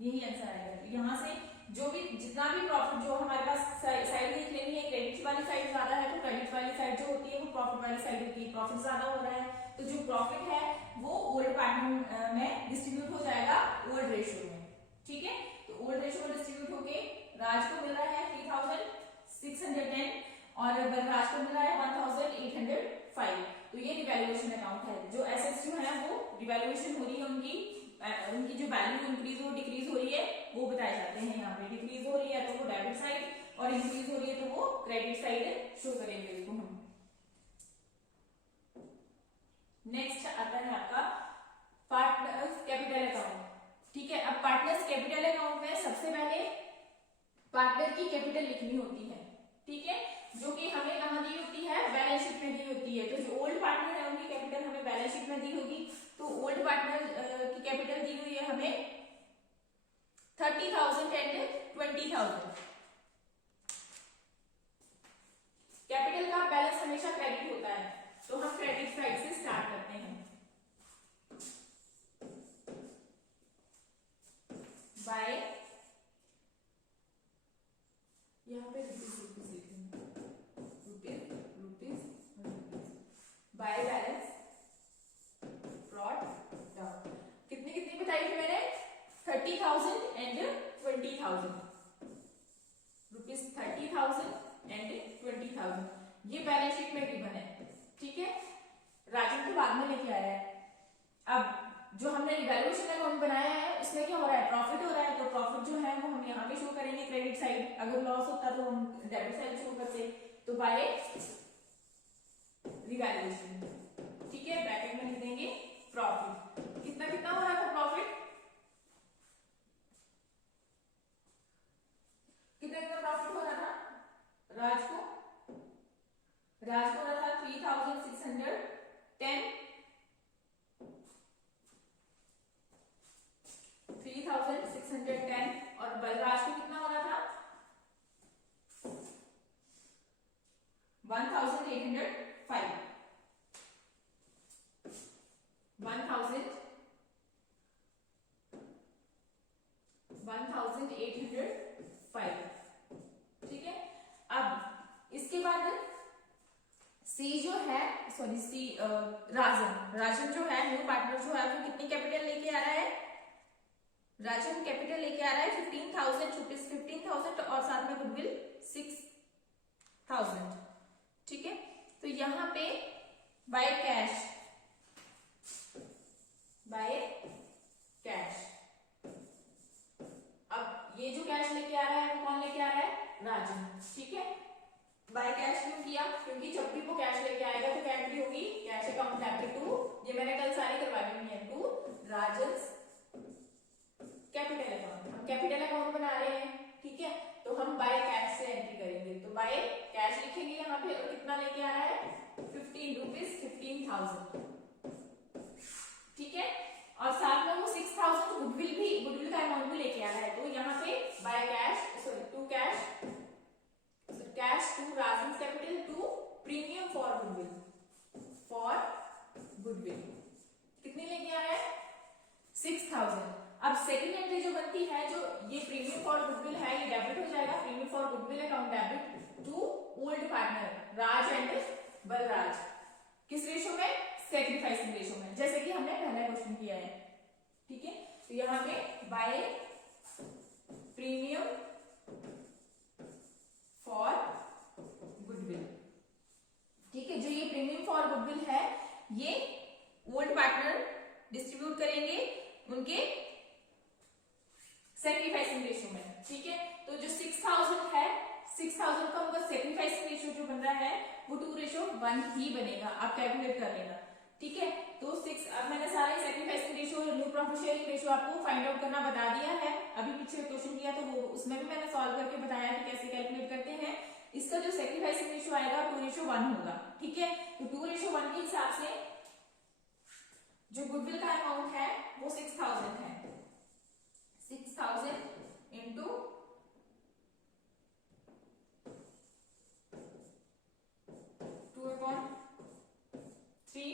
यही आंसर आएगा। तो यहाँ से जो भी जितना भी प्रॉफिट जो हमारे पास साइड देख लेनी है, क्रेडिट वाली साइड ज्यादा है तो क्रेडिट वाली साइड जो होती है वो प्रॉफिट वाली साइड होती है। प्रॉफिट ज्यादा हो रहा है तो जो प्रॉफिट है वो ओल्ड पार्टनर में डिस्ट्रीब्यूट हो जाएगा ओल्ड रेशियो में। ठीक है, तो ओल्ड रेशियो में डिस्ट्रीब्यूट होके राज को मिल रहा है 3,610 और बलराज को मिल रहा है 1,805। तो ये रिवैल्यूएशन अकाउंट है। जो एसेट्स जो है वो रिवैल्यूएशन हो रही है, उनकी जो वैल्यू इंक्रीज और डिक्रीज हो रही है वो बताए जाते हैं। यहाँ पे डिक्रीज हो रही है तो वो डेबिट साइड और इंक्रीज हो रही है तो वो क्रेडिट साइड शो करेंगे इसको हम। नेक्स्ट आता है आपका पार्टनर्स कैपिटल अकाउंट। ठीक है, अब पार्टनर्स कैपिटल अकाउंट में सबसे पहले पार्टनर की कैपिटल लिखनी होती है। ठीक है, जो कि हमें कहाँ दी होती है, बैलेंस शीट में दी होती है। तो जो ओल्ड पार्टनर है उनकी कैपिटल हमें बैलेंस शीट में दी होगी। तो ओल्ड पार्टनर की कैपिटल दी हुई है हमें 30,000 एंड 20,000। कैपिटल का बैलेंस हमेशा क्रेडिट होता है तो हम क्रेडिट साइड से स्टार्ट करते हैं। बाय, यहाँ pay rupees by balance brought down. कितनी कितनी बताई थी मैंने, 30,000 एंड 20,000 रुपीज, 30,000 एंड 20,000। ये बैलेंस शीट में गिवन है। ठीक है, राजू के बाद में लेके आया है। अब जो हमने रिवैल्यूएशन अकाउंट बनाया है उसमें क्या हो रहा है, प्रॉफिट हो रहा है। तो प्रॉफिट जो है वो हम यहाँ पे शो करेंगे क्रेडिट साइड, अगर लॉस होता तो हम डेबिट साइड शो करते। तो बाय रिवैल्यूएशन, ठीक है, ब्रैकेट में लिख देंगे प्रॉफिट। कितना कितना हो रहा था प्रॉफिट, कितना कितना प्रॉफिट हो रहा था राज को हो रहा था 3,610 और बलराज को कितना हो रहा था 1,805। 1,805। ठीक है, अब इसके बाद सी जो है, सॉरी सी राजन राजन जो है न्यू पार्टनर जो है वो कितनी कैपिटल लेके आ रहा है, राजन कैपिटल लेके आ रहा है 15,000 रुपीज, 15,000 और साथ में गुडविल 6,000। ठीक है, तो यहाँ पे बाय कैश, बाय कैश, अब ये जो कैश लेके आ रहा है वो कौन लेके आ रहा है, राजन। ठीक है, बाय कैश क्यों किया, क्योंकि जब भी वो कैश लेके आएगा तो क्या एंट्री होगी, कैश अकाउंट डेबिट टू, ये मैंने कल सारी करवाई हुई है, टू राजन्स कैपिटल अकाउंट। हम कैपिटल अकाउंट बना रहे हैं, ठीक है, तो हम बाय कैश से एंट्री करेंगे, तो बाय कैश लिखेंगे यहाँ पे, और कितना लेके आ रहा है 15 रुपीज 15,000। ठीक है, और साथ में वो 6,000 गुडविल भी, गुडविल का अमाउंट भी लेके आ रहा है, तो यहाँ पे by cash, sorry to cash, cash to Rajan's capital to premium for goodwill, for goodwill कितने लेके आ रहा है 6,000। अब सेकंड एंट्री जो बनती है, जो ये प्रीमियम फॉर गुडविल है, ये डेबिट हो जाएगा, premium for goodwill account debit to old partner Raj and Balraj, किस रेशो में, सैक्रिफाइसिंग रेशो में, जैसे कि हमने पहला क्वेश्चन किया है। ठीक है, तो यहाँ पे बाय प्रीमियम फॉर गुडविल, ठीक है, जो ये प्रीमियम फॉर गुडविल है ये ओल्ड पार्टनर डिस्ट्रीब्यूट करेंगे उनके सैक्रिफाइसिंग रेशियो में। ठीक है, तो जो 6,000 है, 6,000 का उनका सैक्रिफाइसिंग रेशियो जो बन रहा है वो 2:1 ही बनेगा, आप कैलकुलेट कर लेना। ठीक है, तो 6, अब मैंने सारे sacrificing ratio, new profit sharing ratio आपको फाइंड आउट करना बता दिया है, अभी पीछे क्वेश्चन किया तो वो उसमें भी मैंने सॉल्व करके बताया कि कैसे कैलकुलेट करते हैं। इसका जो सैक्रिफाइसिंग रेशियो आएगा 2:1 होगा। ठीक है, तो 2:1 के हिसाब से जो गुडविल का अमाउंट है वो 6,000 है, 6,000 इंटू 2/3,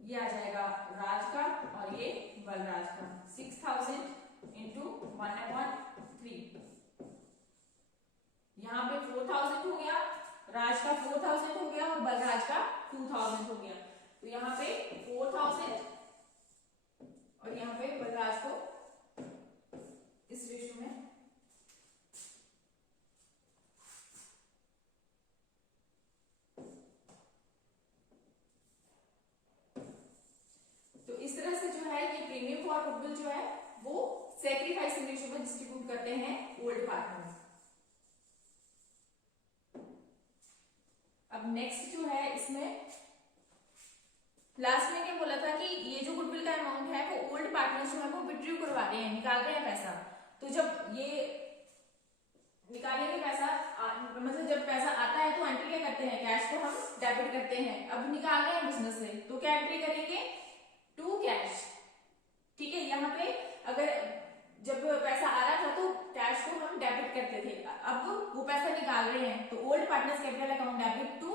ये आ जाएगा राज का और ये बलराज का, 6,000 इंटू 1/3, यहाँ पे 4,000 हो गया, राज का 4,000 हो गया और बलराज का 2,000 हो गया, तो यहाँ पे 4,000 और यहाँ पे बलराज को इस रेशियो में तो इस तरह से जो है ये प्रीमियम फॉर गुडविल जो है वो सैक्रिफाइसिंग रेशियो में डिस्ट्रीब्यूट करते हैं ओल्ड पार्टनर। अब नेक्स्ट जो है इसमें लास्ट में क्या बोला था कि ये जो गुडविल का अमाउंट है वो ओल्ड पार्टनर जो है वो विड्रू करवा रहे हैं, निकाल रहे हैं पैसा, तो जब ये निकालेंगे पैसा, मतलब जब पैसा आता है तो एंट्री क्या करते हैं, कैश को हम डेबिट करते हैं, अब निकाल रहे हैं बिजनेस से तो क्या एंट्री करेंगे, टू कैश। ठीक है, यहाँ पे अगर जब पैसा आ रहा था तो कैश को हम डेबिट करते थे, अब वो पैसा निकाल रहे हैं तो old partners capital account debit to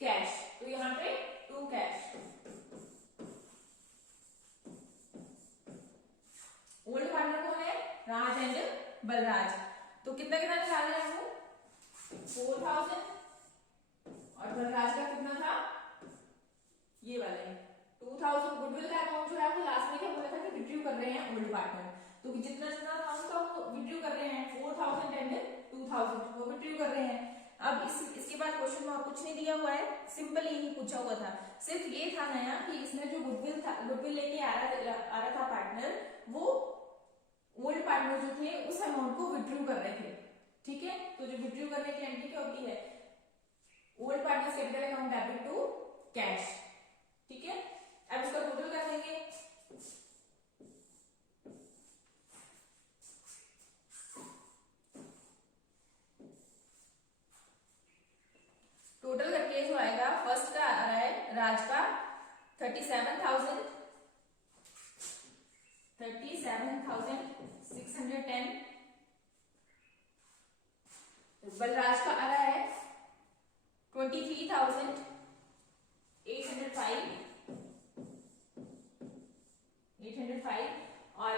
cash, तो यहाँ पे टू कैश, ओल्ड पार्टनर कौन है, राज एंड बलराज, तो कितना कितना निकाल रहे हैं वो 4,000 और बलराज का कितना था, ये वाला है 2,000। गुडविल का अमाउंट जो है वो लास्ट में क्या बोला था कि विड्रू कर रहे हैं ओल्ड पार्टनर, तो जितना जितना अमाउंट था वो विड्रू कर रहे हैं, 4,000 एंड 2,000 वो विड्रू कर रहे हैं। अब इसके बाद क्वेश्चन में और कुछ नहीं दिया हुआ है, सिंपल यही पूछा हुआ था, सिर्फ ये था नया कि इसमें जो गुडविल था, गुडविल लेके आ रहा था पार्टनर, वो ओल्ड पार्टनर जो थे उस अमाउंट को विड्रू कर रहे थे। ठीक है, तो जो विड्रू करने की एंट्री क्या होती है, old partners capital account debit to cash. ठीक है, अब इसका टोटल कर देंगे, टोटल करके जो आएगा, फर्स्ट का आ रहा है राज का 37,610, बलराज का आ रहा है 23,805 और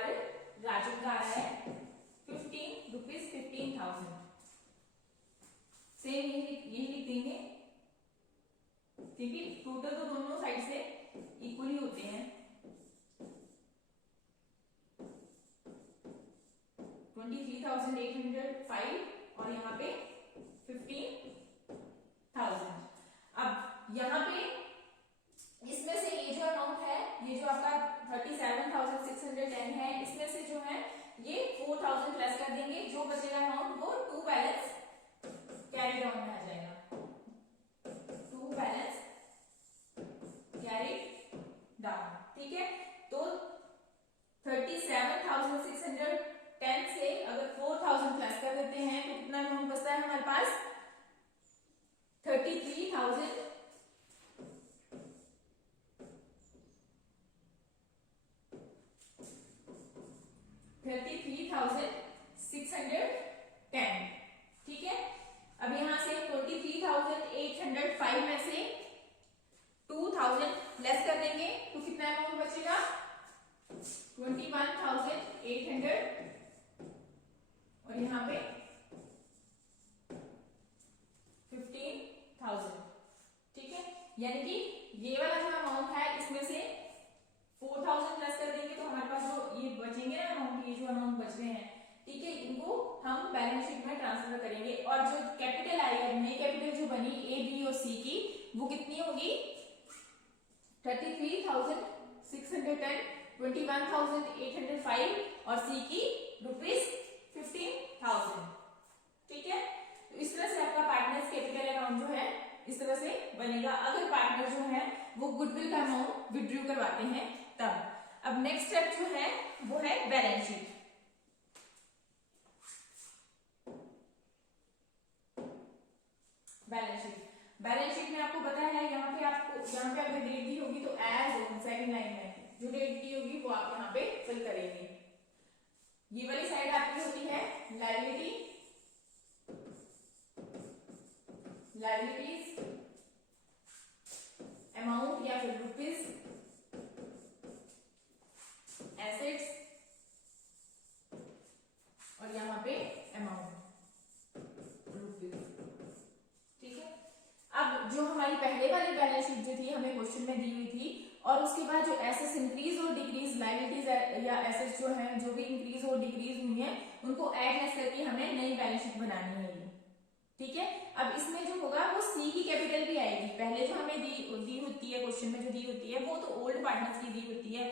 राजू का आ रहा है 15 रुपीज 15,000। सेम यही लिख देंगे, क्योंकि टोटल तो दोनों साइड से इक्वली होते हैं। 23,805 और यहाँ पे 15,000। अब यहाँ पे इसमें से ये जो अमाउंट है, ये जो आपका 37,610 है, इसमें से जो है ये 4,000 प्लस कर देंगे, जो बचेगा अमाउंट वो टू बैलेंस कैरी डाउन में आ जाएगा, टू बैलेंस कैरी डाउन। ठीक है, तो 37,610 से अगर 4,000 प्लस कर देते हैं तो कितना अमाउंट बचता है हमारे पास? 33,000 33,610। ठीक है, अब यहां से 23,805 में से 2,000 लेस कर देंगे तो कितना अमाउंट बचेगा? 21,800 और यहाँ पे 15,000। ठीक है, यानी कि ये वाला जो अमाउंट है इसमें से 4,000 प्लस कर देंगे तो हमारे पास जो ये बचेंगे ना अमाउंट, ये जो अमाउंट बच रहे हैं, ठीक है, इनको हम बैलेंस शीट में ट्रांसफर करेंगे और जो कैपिटल आएगा, नई कैपिटल जो बनी ए बी और सी की, वो कितनी होगी? 33,610, 21,805 और सी की ₹15,000। ठीक है, तो इस तरह से आपका पार्टनर्स कैपिटल अकाउंट जो है इस तरह से बनेगा अगर पार्टनर जो है वो गुडविल का अमाउंट विड्रॉ करवाते हैं तब। अब नेक्स्ट स्टेप जो है वो है बैलेंस शीट। बैलेंस शीट में आपको पता है यहाँ पे अगर डेट दी होगी तो एज सेकंड लाइन में जो डेट दी होगी वो आप यहाँ पे फिल करेंगे। ये वाली साइड आपकी होती है लायबिलिटीज अमाउंट या फिर रुपीज, एसेट्स और यहाँ पे अमाउंट रुपीज। ठीक है, अब जो हमारी पहले वाली बैलेंस शीट जो थी हमें क्वेश्चन में दी हुई थी और उसके बाद जो एसेट्स इंक्रीज और डिक्रीज, लायबिलिटीज या एसेट्स जो हैं जो भी इंक्रीज और डिक्रीज हुई हैं उनको ऐड लेस करके हमें नई बैलेंस शीट बनानी है। ठीक है, अब इसमें जो होगा वो सी की कैपिटल भी आएगी। पहले जो हमें दी होती है क्वेश्चन में जो दी होती है वो तो ओल्ड पार्टनर्स की दी होती है,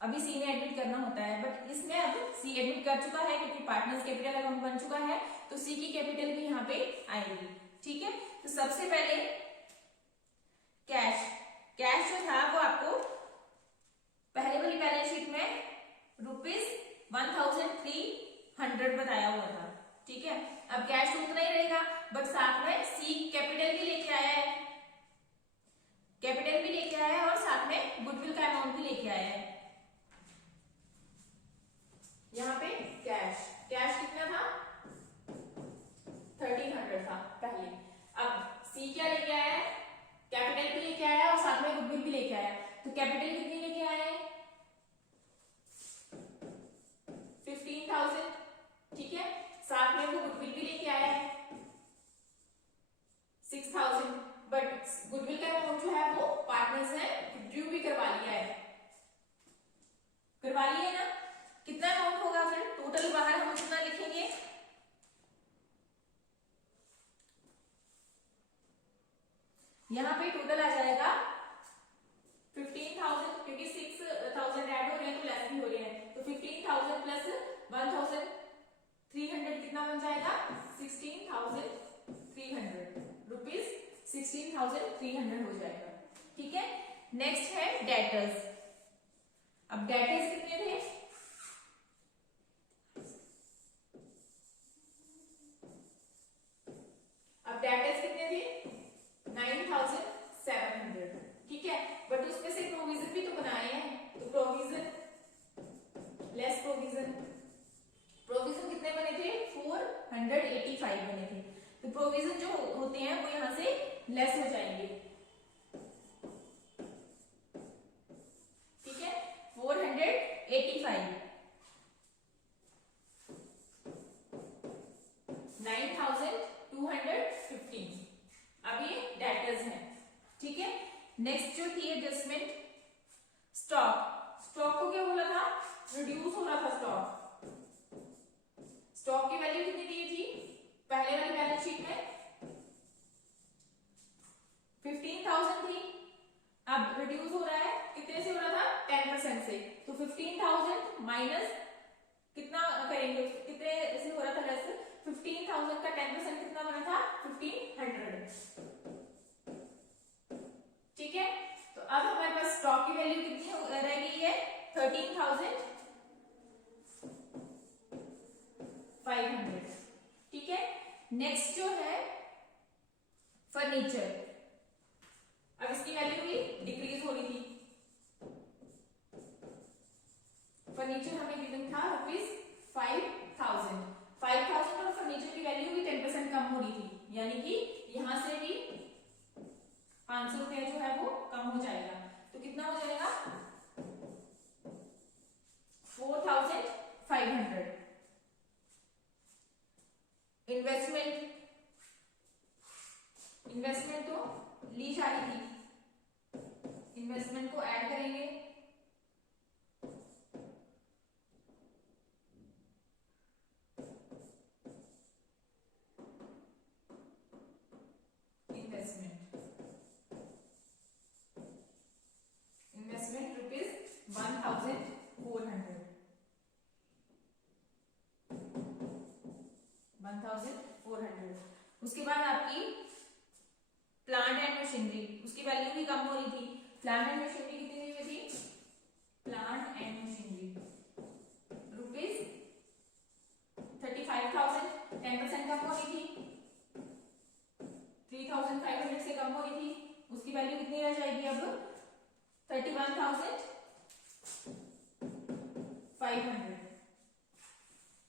अभी सी ने एडमिट करना होता है, बट इसमें अब सी एडमिट कर चुका है क्योंकि पार्टनर्स कैपिटल अकाउंट बन चुका है तो सी की कैपिटल भी यहाँ पे आएगी। ठीक है, तो सबसे पहले कैश जो था वो आपको पहले वाली बैलेंस शीट में ₹1,300 बताया हुआ था। ठीक है, अब कैश तो उतना ही रहेगा बट साथ में सी कैपिटल भी लेके आया है, और साथ में गुडविल का अमाउंट भी लेके आया है। यहाँ पे कैश कितना था? 1,300 था पहले। अब सी क्या लेके आया है? कैपिटल भी लेके आया और साथ में गुडविल भी लेके आया, तो कैपिटल कितनी लेके आया है? 15,000। ठीक है, साथ में वो गुडविल भी लेके आया है 6,000, बट गुडविल का अमाउंट जो है वो पार्टनर्स ने विड्रॉ भी करवा लिया है ना। कितना अमाउंट होगा फिर टोटल? बाहर हम कितना लिखेंगे? यहाँ पे टोटल आ जाएगा 15,000 क्योंकि 6,000 ऐड हो रहे हैं तो लेस भी हो रहे हैं, तो 15,000 प्लस 1,300 कितना बन जाएगा? 16,300 रुपीज, 16,300 हो जाएगा। ठीक है, नेक्स्ट है डेटर्स। अब डेटर्स कितने थे? अब डेटर्स कितने थे? 9,700। ठीक है, बट उसमें से प्रोविजन भी तो बनाए हैं, तो प्रोविजन लेस प्रोविजन कितने बने थे? 485 बने थे, तो प्रोविजन जो होते हैं वो यहां से लेस हो जाएंगे। ठीक है, 485 9,215 नेक्स्ट जो थी एडजस्टमेंट स्टॉक, स्टॉक को क्या बोला था, रिड्यूस हो रहा था स्टॉक। स्टॉक की वैल्यू कितनी दी थी पहले वाली बैलेंस शीट में 15,000 थी, अब रिड्यूस हो रहा है, कितने से हो रहा था 10% से, तो 15,000 माइनस कितना करेंगे, कितने से हो रहा था लेस, 15,000 का 10% कितना बना था 1500। ठीक है, तो अब हमारे पास स्टॉक की वैल्यू कितनी रह गई है 13,500। ठीक है, नेक्स्ट जो है फर्नीचर, अब इसकी वैल्यू भी डिक्रीज हो रही थी। फर्नीचर हमें गिवन था ₹5,000 और फर्नीचर की वैल्यू भी 10% कम हो रही थी, यानी कि यहां से भी 500 रुपया जो है वो कम हो जाएगा, तो कितना हो जाएगा 4,500। इन्वेस्टमेंट तो ली जा रही थी, इन्वेस्टमेंट को ऐड करेंगे, इन्वेस्टमेंट ₹1,400। उसके बाद आपकी प्लांट एंड मशीनरी, उसकी वैल्यू भी कम हो रही थी। प्लांट एंड मशीनरी कितनी दी हुई थी, प्लांट एंड मशीनरी ₹35,000, 10% कम हो रही थी, 3,500 से कम हो रही थी, उसकी वैल्यू कितनी रह जाएगी अब 31,500।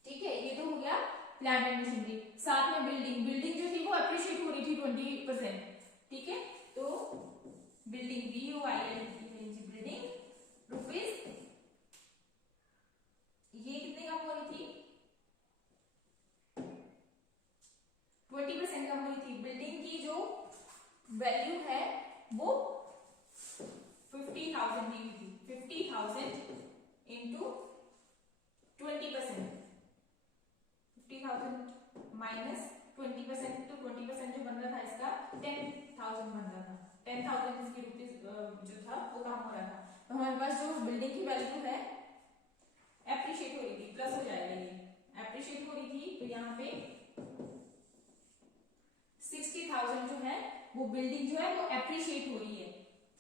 ठीक है, ये तो हो गया प्लांट एंड मशीनरी। साथ में बिल्डिंग जो थी वो अप्रिशिएट हो रही थी 20%। ठीक है, तो बिल्डिंग बिल्डिंग रुपीज, ये कितने कम हो रही थी 20% कम हो रही थी। बिल्डिंग की जो वैल्यू है वो 50,000 दी हुई थी, 50,000 इंटू 20%, 50,000 माइनस 20%, तो 20% जो बन रहा था इसका 10,000 बन रहा था, 10,000 इसकी रुपीज जो था वो कम हो रहा था। तो हमारे पास जो बिल्डिंग की वैल्यू है एप्रिशिएट हो रही थी, प्लस हो जाएगा, ये एप्रिशिएट हो रही थी, तो यहाँ पे 60,000 जो है वो बिल्डिंग जो है वो एप्रिशिएट हो रही है।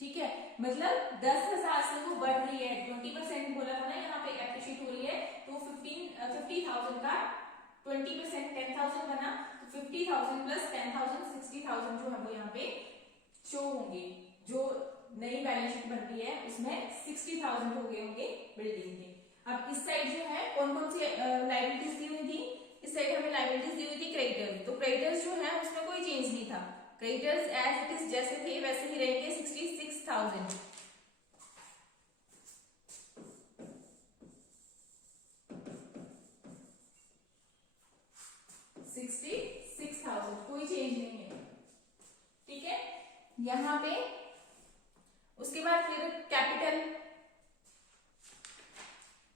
ठीक है, मतलब 10,000 से वो बढ़ रही है, 20% बोला था ना यहाँ पे एप्रिशिएट हो रही है, तो 50,000 का 20% 10,000 बना, तो 50,000 प्लस 10,000 60,000 जो है वो यहाँ पे शो होंगे। जो नई बैलेंस शीट बन रही है उसमें 60,000 हो गए होंगे बिल्डिंग के। अब इस साइड जो है कौन कौन सी लायबिलिटीज दी हुई थी, इस साइड हमें लायबिलिटीज दी हुई थी क्रेडिटर्स, तो क्रेडिटर्स जो है उसमें कोई चेंज नहीं था, क्रेडिटर्स एज इट इज जैसे थे वैसे ही रहेंगे 66,000। 66,000 कोई चेंज नहीं है। ठीक है, यहां पे उसके बाद फिर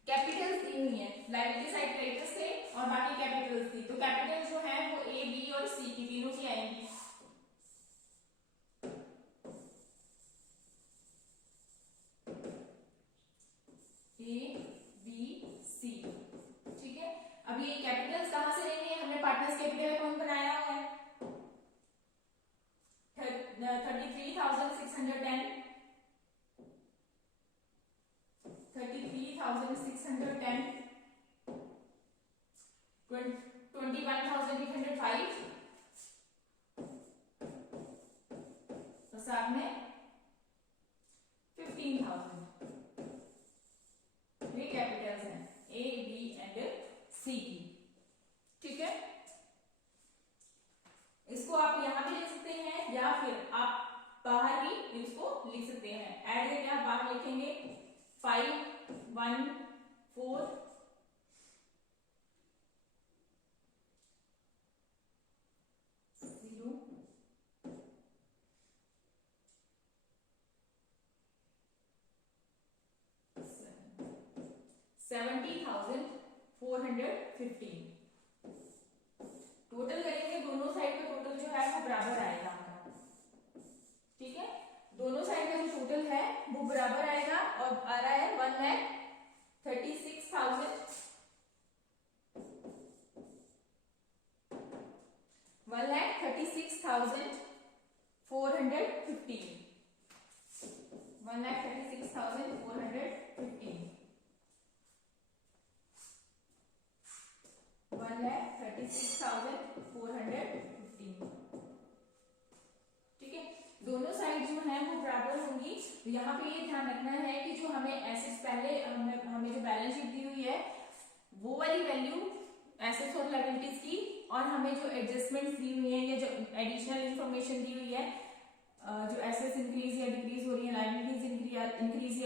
कैपिटल्स दी हुई है, लायबिलिटी साइड क्रेडिटर्स थे और बाकी कैपिटल्स थी, तो कैपिटल जो है वो ए बी और सी की तीनों की आएंगी। A B C. ठीक है, अब ये कैपिटल्स कहां से लेंगे, हमने पार्टनर्स कैपिटल अकाउंट बनाया हुआ है 33,610, 21,805, तो साथ में 15,000, ये कैपिटल्स हैं ए बी एंड सी की। ठीक है, इसको आप यहां भी लिख सकते हैं या फिर आप बाहर भी इसको लिख सकते हैं। ऐड करके आप बाहर लिखेंगे 5 1 4 0 20,415। टोटल करेंगे दोनों साइड का टोटल जो है वो बराबर आएगा आपका, ठीक है। दोनों साइड का जो टोटल है वो बराबर आएगा और आ रहा है 1,36,415। 1,36,415, ठीक है। दोनों साइड जो है वो बराबर होंगी। तो यहाँ पे ये ध्यान रखना है कि जो हमें एसेट्स पहले हमें जो बैलेंस शीट दी हुई है वो वाली वैल्यू एसेट्स और लायबिलिटीज की, और हमें जो एडजस्टमेंट्स दी हुई है या जो एडिशनल इंफॉर्मेशन दी हुई है, जो एसेट्स इंक्रीज या डिक्रीज हो रही है, लायबिलिटीज इंक्रीज या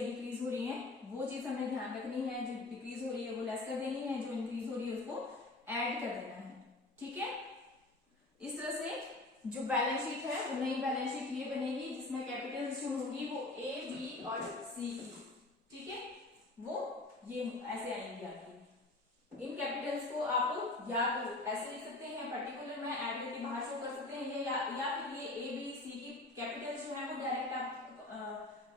डिक्रीज हो रही है, वो चीज हमें ध्यान रखनी है। जो डिक्रीज हो रही है वो लेस कर देनी है, जो इंक्रीज हो रही है उसको ऐड कर देना है, ठीक है। इस तरह से जो बैलेंस शीट है वो नई बैलेंस शीट ये बनेगी जिसमें कैपिटल्स जो होगी वो ए, बी और सी की, ठीक है। वो ये ऐसे आएंगी आपकी। इन कैपिटल्स को आप या तो ऐसे लिख सकते हैं पर्टिकुलर में ऐड करके बाहर शो कर सकते हैं, या फिर ये ए, बी, सी की कैपिटल्स जो है वो डायरेक्ट आप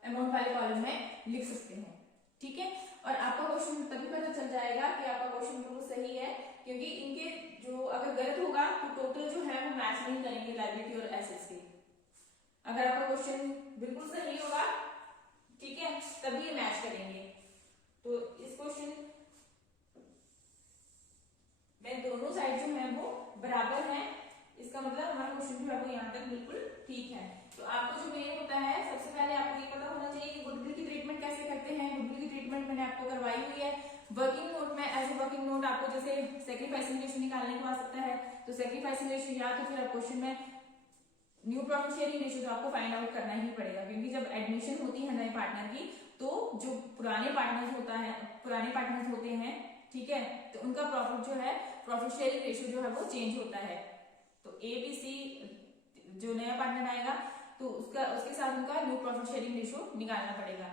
अमाउंट वाले कॉलम में लिख सकते हैं, ठीक है। और आपका क्वेश्चन तभी पता चल जाएगा कि आपका क्वेश्चन बिल्कुल सही है, क्योंकि इनके जो अगर गलत होगा तो टोटल जो है वो मैच नहीं करेंगे लायबिलिटी और एसेट्स के। अगर आपका क्वेश्चन बिल्कुल सही होगा, ठीक है, तभी ये मैच करेंगे। तो इस क्वेश्चन में दोनों साइड जो है वो बराबर है, इसका मतलब हमारा क्वेश्चन जो है वो यहाँ तक बिल्कुल ठीक है। तो आपको जो मेन होता है, सबसे पहले आपको ये पता होना चाहिए कि गुडविल की ट्रीटमेंट कैसे करते हैं। गुडविल की ट्रीटमेंट मैंने आपको करवाई हुई है वर्किंग नोट में। एज ए वर्किंग नोट आपको जैसे सैक्रिफाइसिंग रेशियो निकालने को आ सकता है, तो सैक्रिफाइसिंग रेशियो या तो फिर आप क्वेश्चन में न्यू प्रॉफिट शेयरिंग रेशियो तो आपको फाइंड आउट करना ही पड़ेगा, क्योंकि जब एडमिशन होती है नए पार्टनर की तो जो पुराने पार्टनर्स होते हैं, ठीक है, तो उनका प्रॉफिट जो है प्रॉफिट शेयरिंग रेशियो जो है वो चेंज होता है। तो ए, बी, सी जो नया पार्टनर आएगा तो उसके साथ उनका न्यू प्रॉफिट शेयरिंग रेशियो निकालना पड़ेगा।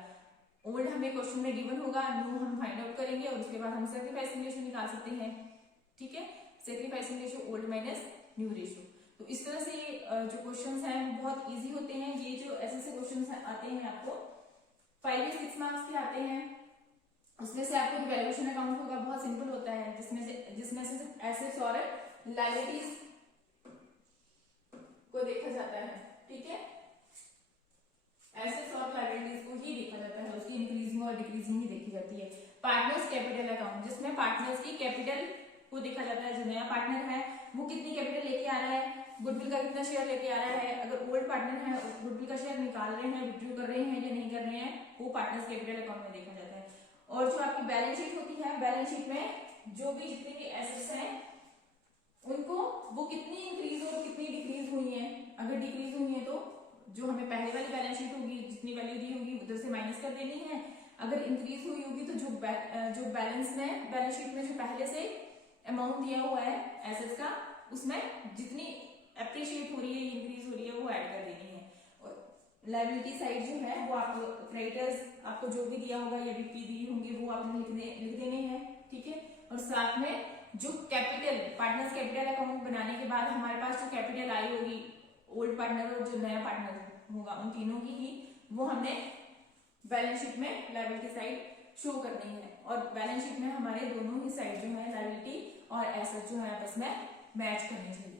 ओल्ड हमें क्वेश्चन में गिवन होगा, न्यू हम फाइंड आउट करेंगे और उसके बाद हम सैक्रिफाइसिंग रेशियो निकाल सकते हैं, ठीक है। Sacrificing ratio old minus new ratio. तो इस तरह से जो क्वेश्चंस हैं बहुत इजी होते हैं। ये जो ऐसे क्वेश्चंस आते हैं आपको 5 या 6 मार्क्स के आते हैं, उसमें से आपको वैल्यूएशन अकाउंट होगा, बहुत सिंपल होता है, जिसमें से एसेट्स और लायबिलिटीज को देखा जाता है, ठीक है। एसेट्स और लायबिलिटीज को ही देखा जाता है, उसकी इंक्रीजिंग और डिक्रीजिंग ही देखी जाती है। पार्टनर्स कैपिटल अकाउंट, जिसमें पार्टनर्स की कैपिटल को देखा जाता है। जो नया पार्टनर है वो कितनी कैपिटल लेके आ रहा है, गुडविल का कितना शेयर लेके आ रहा है, अगर ओल्ड पार्टनर है गुडविल का शेयर निकाल रहे हैं, विड्रॉ कर रहे हैं या नहीं कर रहे हैं, वो पार्टनर्स कैपिटल अकाउंट में देखा जाता है। और जो आपकी बैलेंस शीट होती है, बैलेंस शीट में जो भी जितने भी एसेट्स हैं उनको वो कितनी इंक्रीज और कितनी डिक्रीज हुई है। अगर डिक्रीज हुई है तो जो हमें पहले वाली बैलेंस शीट होगी जितनी वैल्यू दी होगी उधर से माइनस कर देनी है। अगर इंक्रीज हुई होगी तो जो बैलेंस शीट में जो पहले से अमाउंट दिया हुआ है एसेट्स का, उसमें जितनी अप्रिशिएट हो रही है, इंक्रीज हो रही है, वो ऐड कर देनी है। और लायबिलिटी साइड जो है वो आपको क्रेडिटर्स आपको जो भी दिया होगा या बीपी दी होंगी वो आपने लिख देने हैं, ठीक है। और साथ में जो कैपिटल पार्टनर्स कैपिटल अकाउंट बनाने के बाद हमारे पास जो कैपिटल आई होगी ओल्ड पार्टनर और जो नया पार्टनर होगा उन तीनों की ही वो हमने बैलेंस शीट में लायबिलिटी साइड शो करनी है। और बैलेंस शीट में हमारे दोनों ही साइड जो है लायबिलिटी और एसेट जो है आपस में मैच करनी चाहिए।